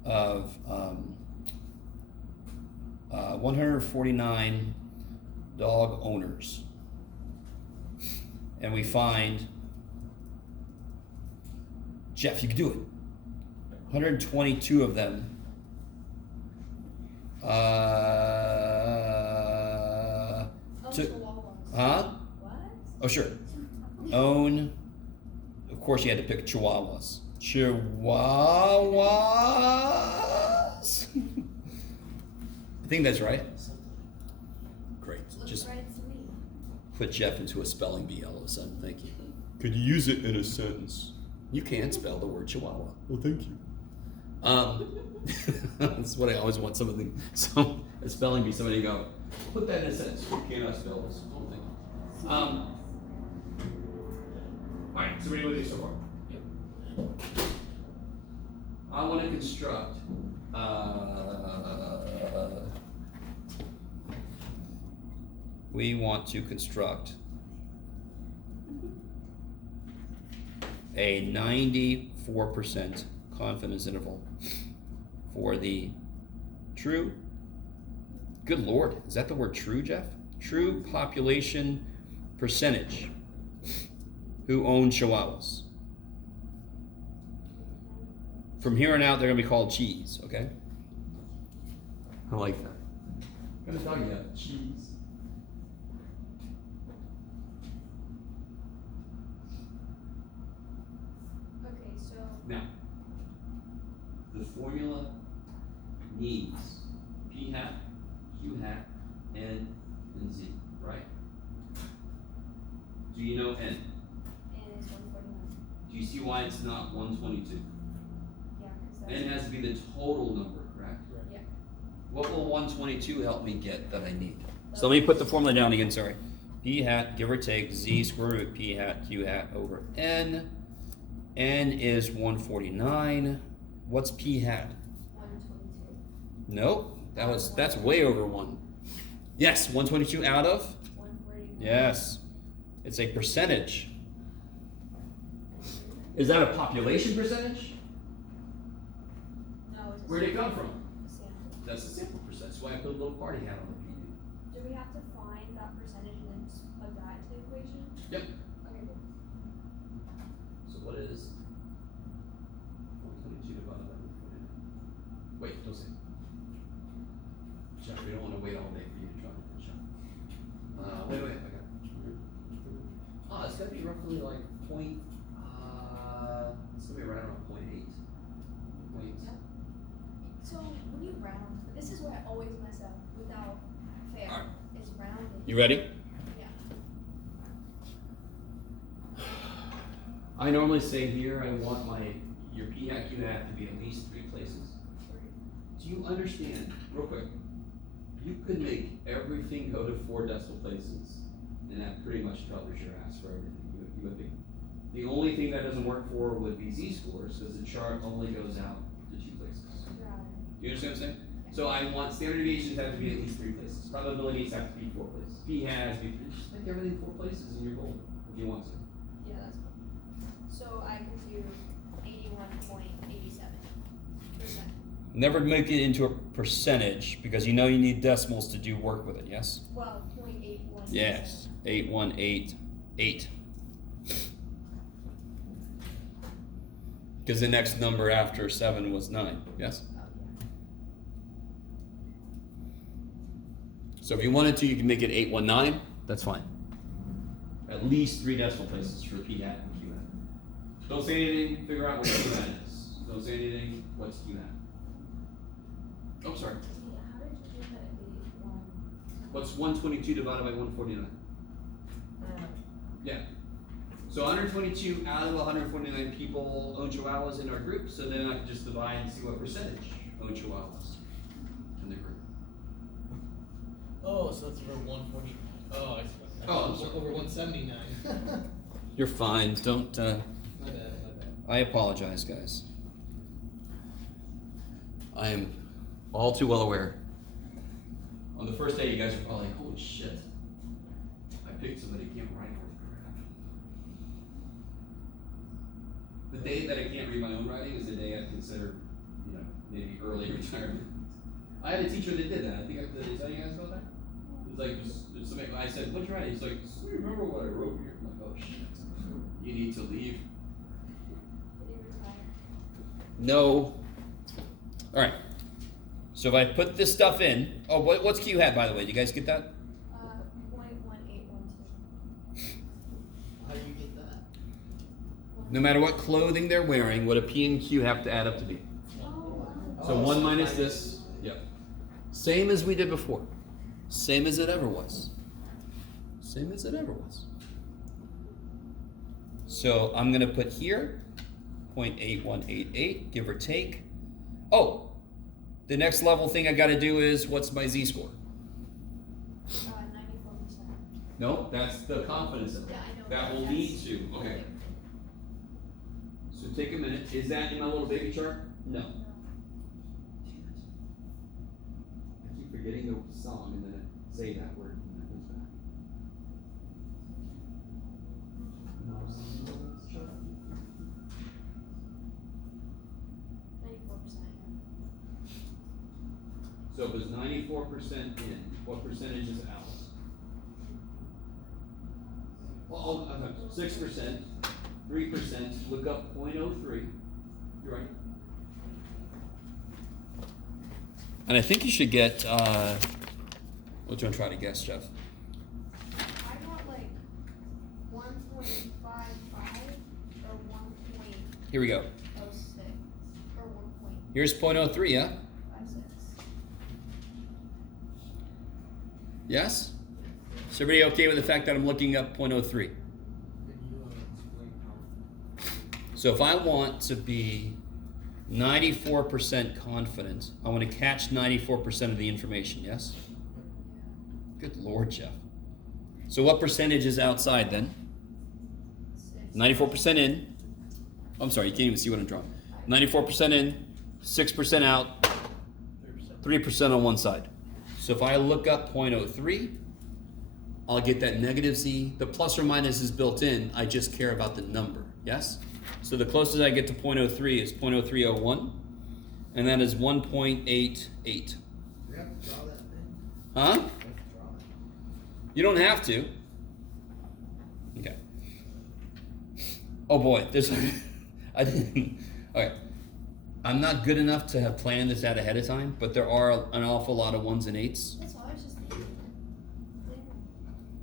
of 149 dog owners, and we find, Jeff, you can do it, 122 of them Oh, took, Chihuahuas. huh? What? Oh, sure. Own, of course you had to pick Chihuahuas. Chihuahuas? I think that's right. Great. Looks Just right to me. put Jeff into a spelling bee all of a sudden. Thank you. Could you use it in a sentence? You can't spell the word Chihuahua. Well, thank you. That's what I always want. Something, so a spelling bee. Somebody go, put that in a sentence. You cannot spell this. Don't think. All right. So everybody with me so far? I want to construct. We want to construct a 94% confidence interval for the true, good Lord, is that the word true, Jeff? True population percentage who own Chihuahuas. From here on out, they're going to be called cheese, okay? I like that. What kind of dog you have? Cheese. Okay, so Now, the formula needs p hat, q hat, n, and z, right? Do you know n? N is 149. Do you see why it's not 122? Yeah, because that's N has to be the total number, correct? Yeah. What will 122 help me get that I need? So let me put the formula down again, sorry. P hat, give or take, z square root p hat, q hat over n. N is 149. What's p hat? 122. Nope, that's way over 1. Yes, 122 out of? 149. Yes. It's a percentage. Is that a population percentage? No, it's a Where'd it come from? sample. That's a sample percentage. That's why I put a little party hat on the PV. do we have to find that percentage and then just plug that into the equation? Yep. Okay, cool. So what is 122 divided by 149? Wait, don't say. Jeff, we don't wanna wait all day for you to try to finish up. Wait, I got it. Oh, it's gonna be roughly like it's gonna be right around 0.8. So when you round, this is what I always mess up without fail, Alright. is rounding. You ready? Yeah. I normally say here, I want your p-hat, q-hat to be at least 3 places. Do you understand, real quick, you could make everything go to 4 decimal places, and that pretty much covers your ass for everything you would be. The only thing that doesn't work for would be z-scores, because the chart only goes out to 2 places. Got it. You understand what I'm saying? So I want standard deviations have to be at least 3 places. Probabilities have to be 4 places. P-hat has to be, just make everything 4 places and you're golden, if you want to. Yeah, that's cool. So I could do 81.87%. Never make it into a percentage because you know you need decimals to do work with it, yes? Well, 0.81. Yes, 8188. Because the next number after 7 was 9, yes? Oh, yeah. So if you wanted to, you can make it 819, that's fine. At least 3 decimal places for p-hat and q-hat. Don't say anything, figure out what q-hat is. Don't say anything, what's q-hat? Oh, sorry. Yeah, how did you get that 81? What's 122 divided by 149? Yeah. So 122 out of 149 people own chihuahuas in our group, so then I can just divide and see what percentage own chihuahuas in the group. Oh, so that's over 140. Oh, I see. Oh, I'm sorry. Over 179. You're fine, don't, My bad, my bad. I apologize, guys. I am all too well aware. On the first day, you guys are probably like, holy shit. I picked somebody who can't write worth crap. The day that I can't read my own writing is the day I consider, maybe early retirement. I had a teacher that did that. I think did I tell you guys about that? It's like, just somebody, I said, what'd you write? He's like, I remember what I wrote here. I'm like, oh shit. You need to leave. Did he retire? No. All right. So if I put this stuff in, oh, what's Q hat, by the way? Did you guys get that? 0.1812. How do you get that? No matter what clothing they're wearing, what a P and Q have to add up to be. So 1 minus this. Yep. Same as we did before. Same as it ever was. Same as it ever was. So I'm going to put here 0.8188, give or take. Oh, the next level thing I got to do is what's my z-score? 94%. No, that's the confidence interval. Yeah, I know. That will Yes. lead to, okay. So take a minute. Is that in my little baby chart? No. I keep forgetting the song and then I say that word and it goes back. No, chart. 94%. So it was 94% in. What percentage is out? Well, 6%, 3%. Look up 0.03. You're right. And I think you should get, what do you want to try to guess, Jeff? I got like 1.55 or 1.06 Here we go. or 1.56. Here's 0.03, yeah? Yes? Is everybody okay with the fact that I'm looking up 0.03? Can you explain how? So if I want to be 94% confident, I want to catch 94% of the information, yes? Good Lord, Jeff. So what percentage is outside then? 94% in. I'm sorry, you can't even see what I'm drawing. 94% in, 6% out, 3% on one side. So if I look up 0.03, I'll get that negative z. The plus or minus is built in. I just care about the number, yes? So the closest I get to 0.03 is 0.0301, and that is 1.88. Do we have to draw that thing? Huh? We have to draw that. You don't have to. Okay. Oh boy, this I didn't. Okay. I'm not good enough to have planned this out ahead of time, but there are an awful lot of 1s and 8s. That's why I was just thinking.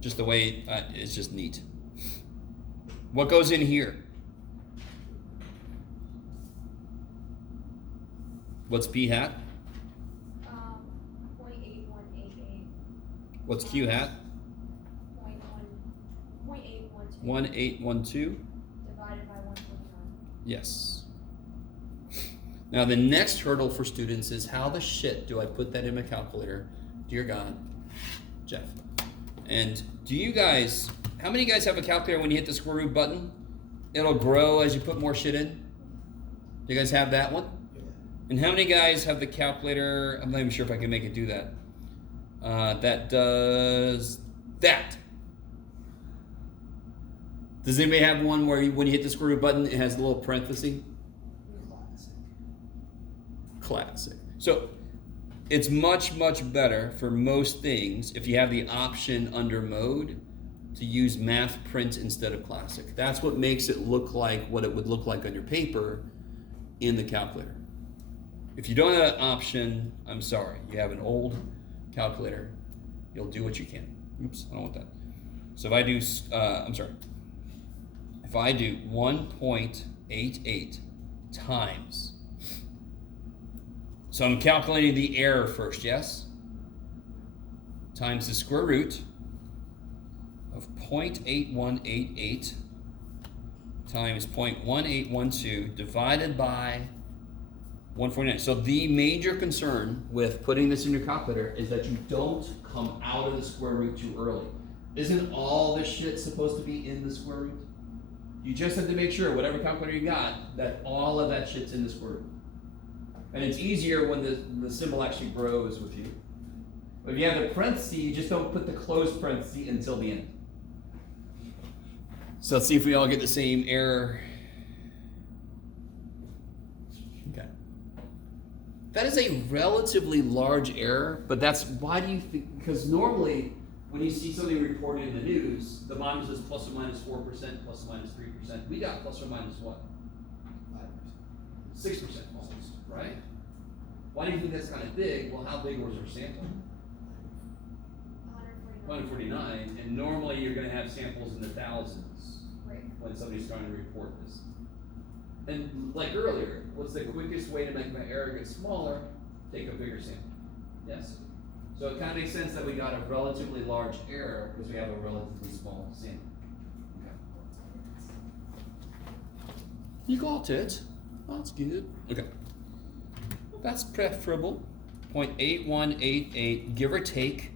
Just the way it's just neat. What goes in here? What's P hat? 0.8188. What's Q hat? 0.8112. 1812. Divided by 129. Yes. Now the next hurdle for students is how the shit do I put that in my calculator? Dear God, Jeff. And do you guys, how many of you guys have a calculator when you hit the square root button? It'll grow as you put more shit in? Do you guys have that one? Yeah. And how many guys have the calculator? I'm not even sure if I can make it do that. That does that. Does anybody have one where when you hit the square root button, it has a little parenthesis? Classic. So it's much, much better for most things if you have the option under mode to use math print instead of classic. That's what makes it look like what it would look like on your paper in the calculator. If you don't have that option, I'm sorry. You have an old calculator. You'll do what you can. Oops, I don't want that. So if I do, if I do 1.88 times, so I'm calculating the error first, yes? Times the square root of 0.8188 times 0.1812 divided by 149. So the major concern with putting this in your calculator is that you don't come out of the square root too early. Isn't all this shit supposed to be in the square root? You just have to make sure, whatever calculator you got, that all of that shit's in the square root. And it's easier when the symbol actually grows with you. But if you have the parenthesis, you just don't put the closed parenthesis until the end. So let's see if we all get the same error. Okay. That is a relatively large error, but that's, why do you think, because normally when you see something reported in the news, the bottom says plus or minus 4%, plus or minus 3%. We got plus or minus what? 6% almost, right? Why do you think that's kind of big? Well, how big was our sample? 149, and normally you're going to have samples in the thousands when somebody's trying to report this. And like earlier, what's the quickest way to make my error get smaller? Take a bigger sample. Yes? So it kind of makes sense that we got a relatively large error because we have a relatively small sample. Okay. You got it. That's good. Okay. That's preferable. 0.8188, give or take.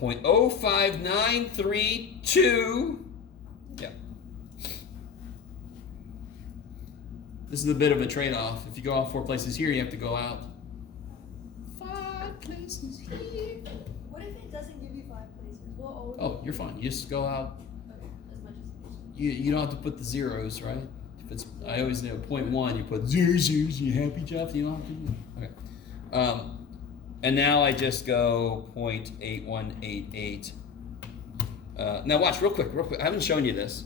0.05932. Yeah. This is a bit of a trade-off. If you go out 4 places here, you have to go out 5 places here. What if it doesn't give you 5 places? Well, Oh, you're fine. You just go out. okay, as much as You don't have to put the zeros, right? If it's, I always know 0.1, you put zeros. You happy, Jeff? You don't have to. Okay. And now I just go 0.8188. Now watch real quick. I haven't shown you this.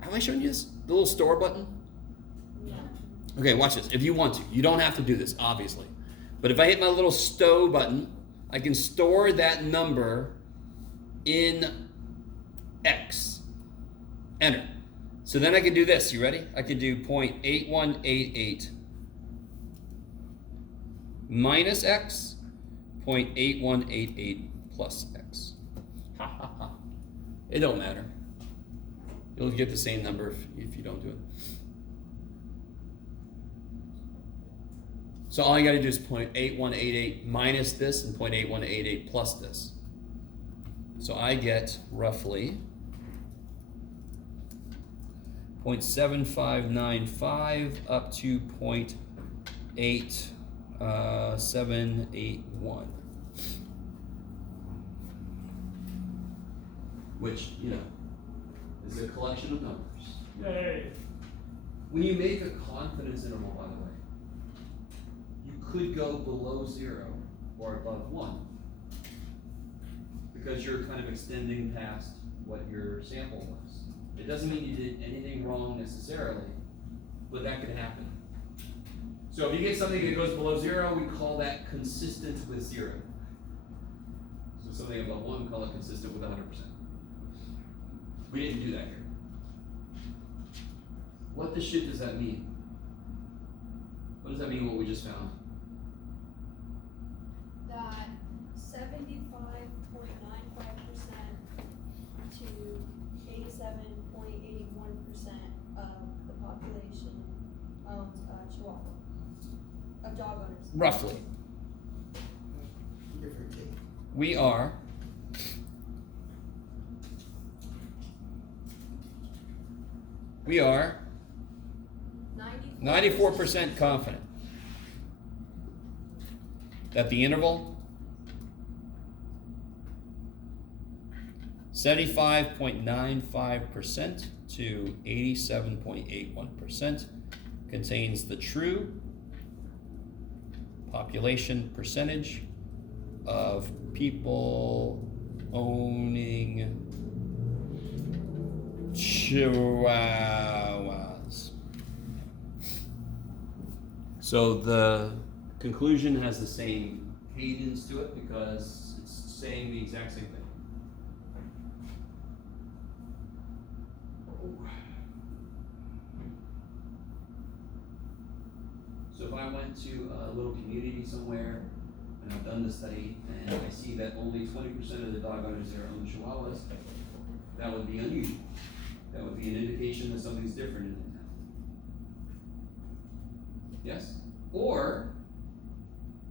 Have I shown you this? The little store button? Yeah. Okay, watch this. If you want to. You don't have to do this, obviously. But if I hit my little stow button, I can store that number in X. Enter. So then I can do this. You ready? I could do 0.8188 minus X, 0.8188 plus X. Ha ha ha. It don't matter. You'll get the same number if you don't do it. So all you gotta do is 0.8188 minus this and 0.8188 plus this. So I get roughly 0.7595 up to 0.8781. Which, you know, is a collection of numbers. Yay. When you make a confidence interval, by the way, you could go below 0 or above 1. because you're kind of extending past what your sample was. It doesn't mean you did anything wrong necessarily, but that could happen. So if you get something that goes below 0, we call that consistent with 0. So something above 1, we call it consistent with 100%. We didn't do that here. What the shit does that mean? What does that mean, what we just found? That 75.95% to 87.81% of the population owns Chihuahua. Of dog owners. Roughly. Give or take. We are 94% confident that the interval 75.95% to 87.81% contains the true population percentage of people owning Chihuahuas. So the conclusion has the same cadence to it because it's saying the exact same thing. So if I went to a little community somewhere and I've done the study and I see that only 20% of the dog owners there own Chihuahuas, that would be unusual. That would be an indication that something's different in the town. Yes? Or,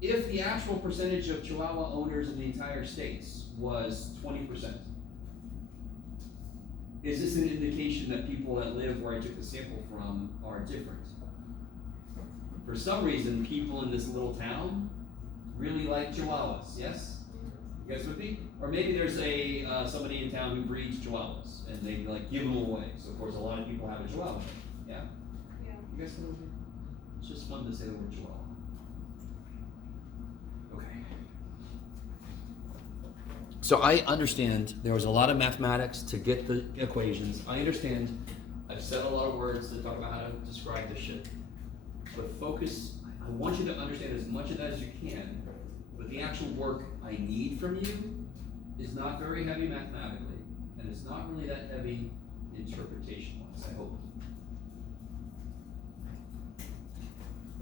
if the actual percentage of Chihuahua owners in the entire states was 20%, is this an indication that people that live where I took the sample from are different? For some reason, people in this little town really like Chihuahuas, yes? You guys with me? Or maybe there's somebody in town who breeds Chihuahuas, and they like give them away. So of course a lot of people have a Chihuahua, yeah? Yeah. You guys know? It's just fun to say the word Chihuahua. Okay. So I understand there was a lot of mathematics to get the equations. I understand. I've said a lot of words to talk about how to describe this shit. But focus, I want you to understand as much of that as you can. But the actual work I need from you is not very heavy mathematically, and it's not really that heavy interpretation-wise, I hope.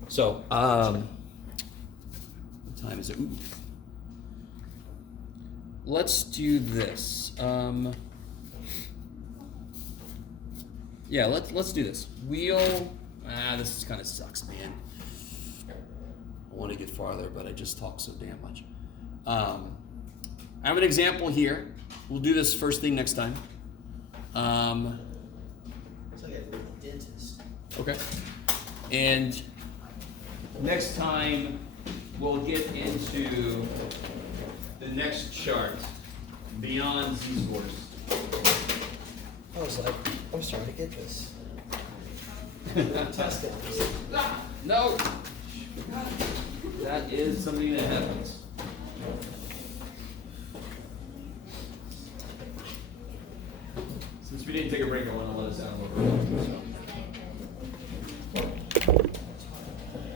So, what time is it? Ooh. Let's do this. Yeah, let's do this. This kind of sucks, man. I want to get farther, but I just talk so damn much. I have an example here. We'll do this first thing next time. It's like a dentist. Okay. And Next time, we'll get into the next chart, beyond z-scores. I was like, I'm starting to get this. Test it. No! That is something that happens. Since we didn't take a break, I want to let us out a little bit. So.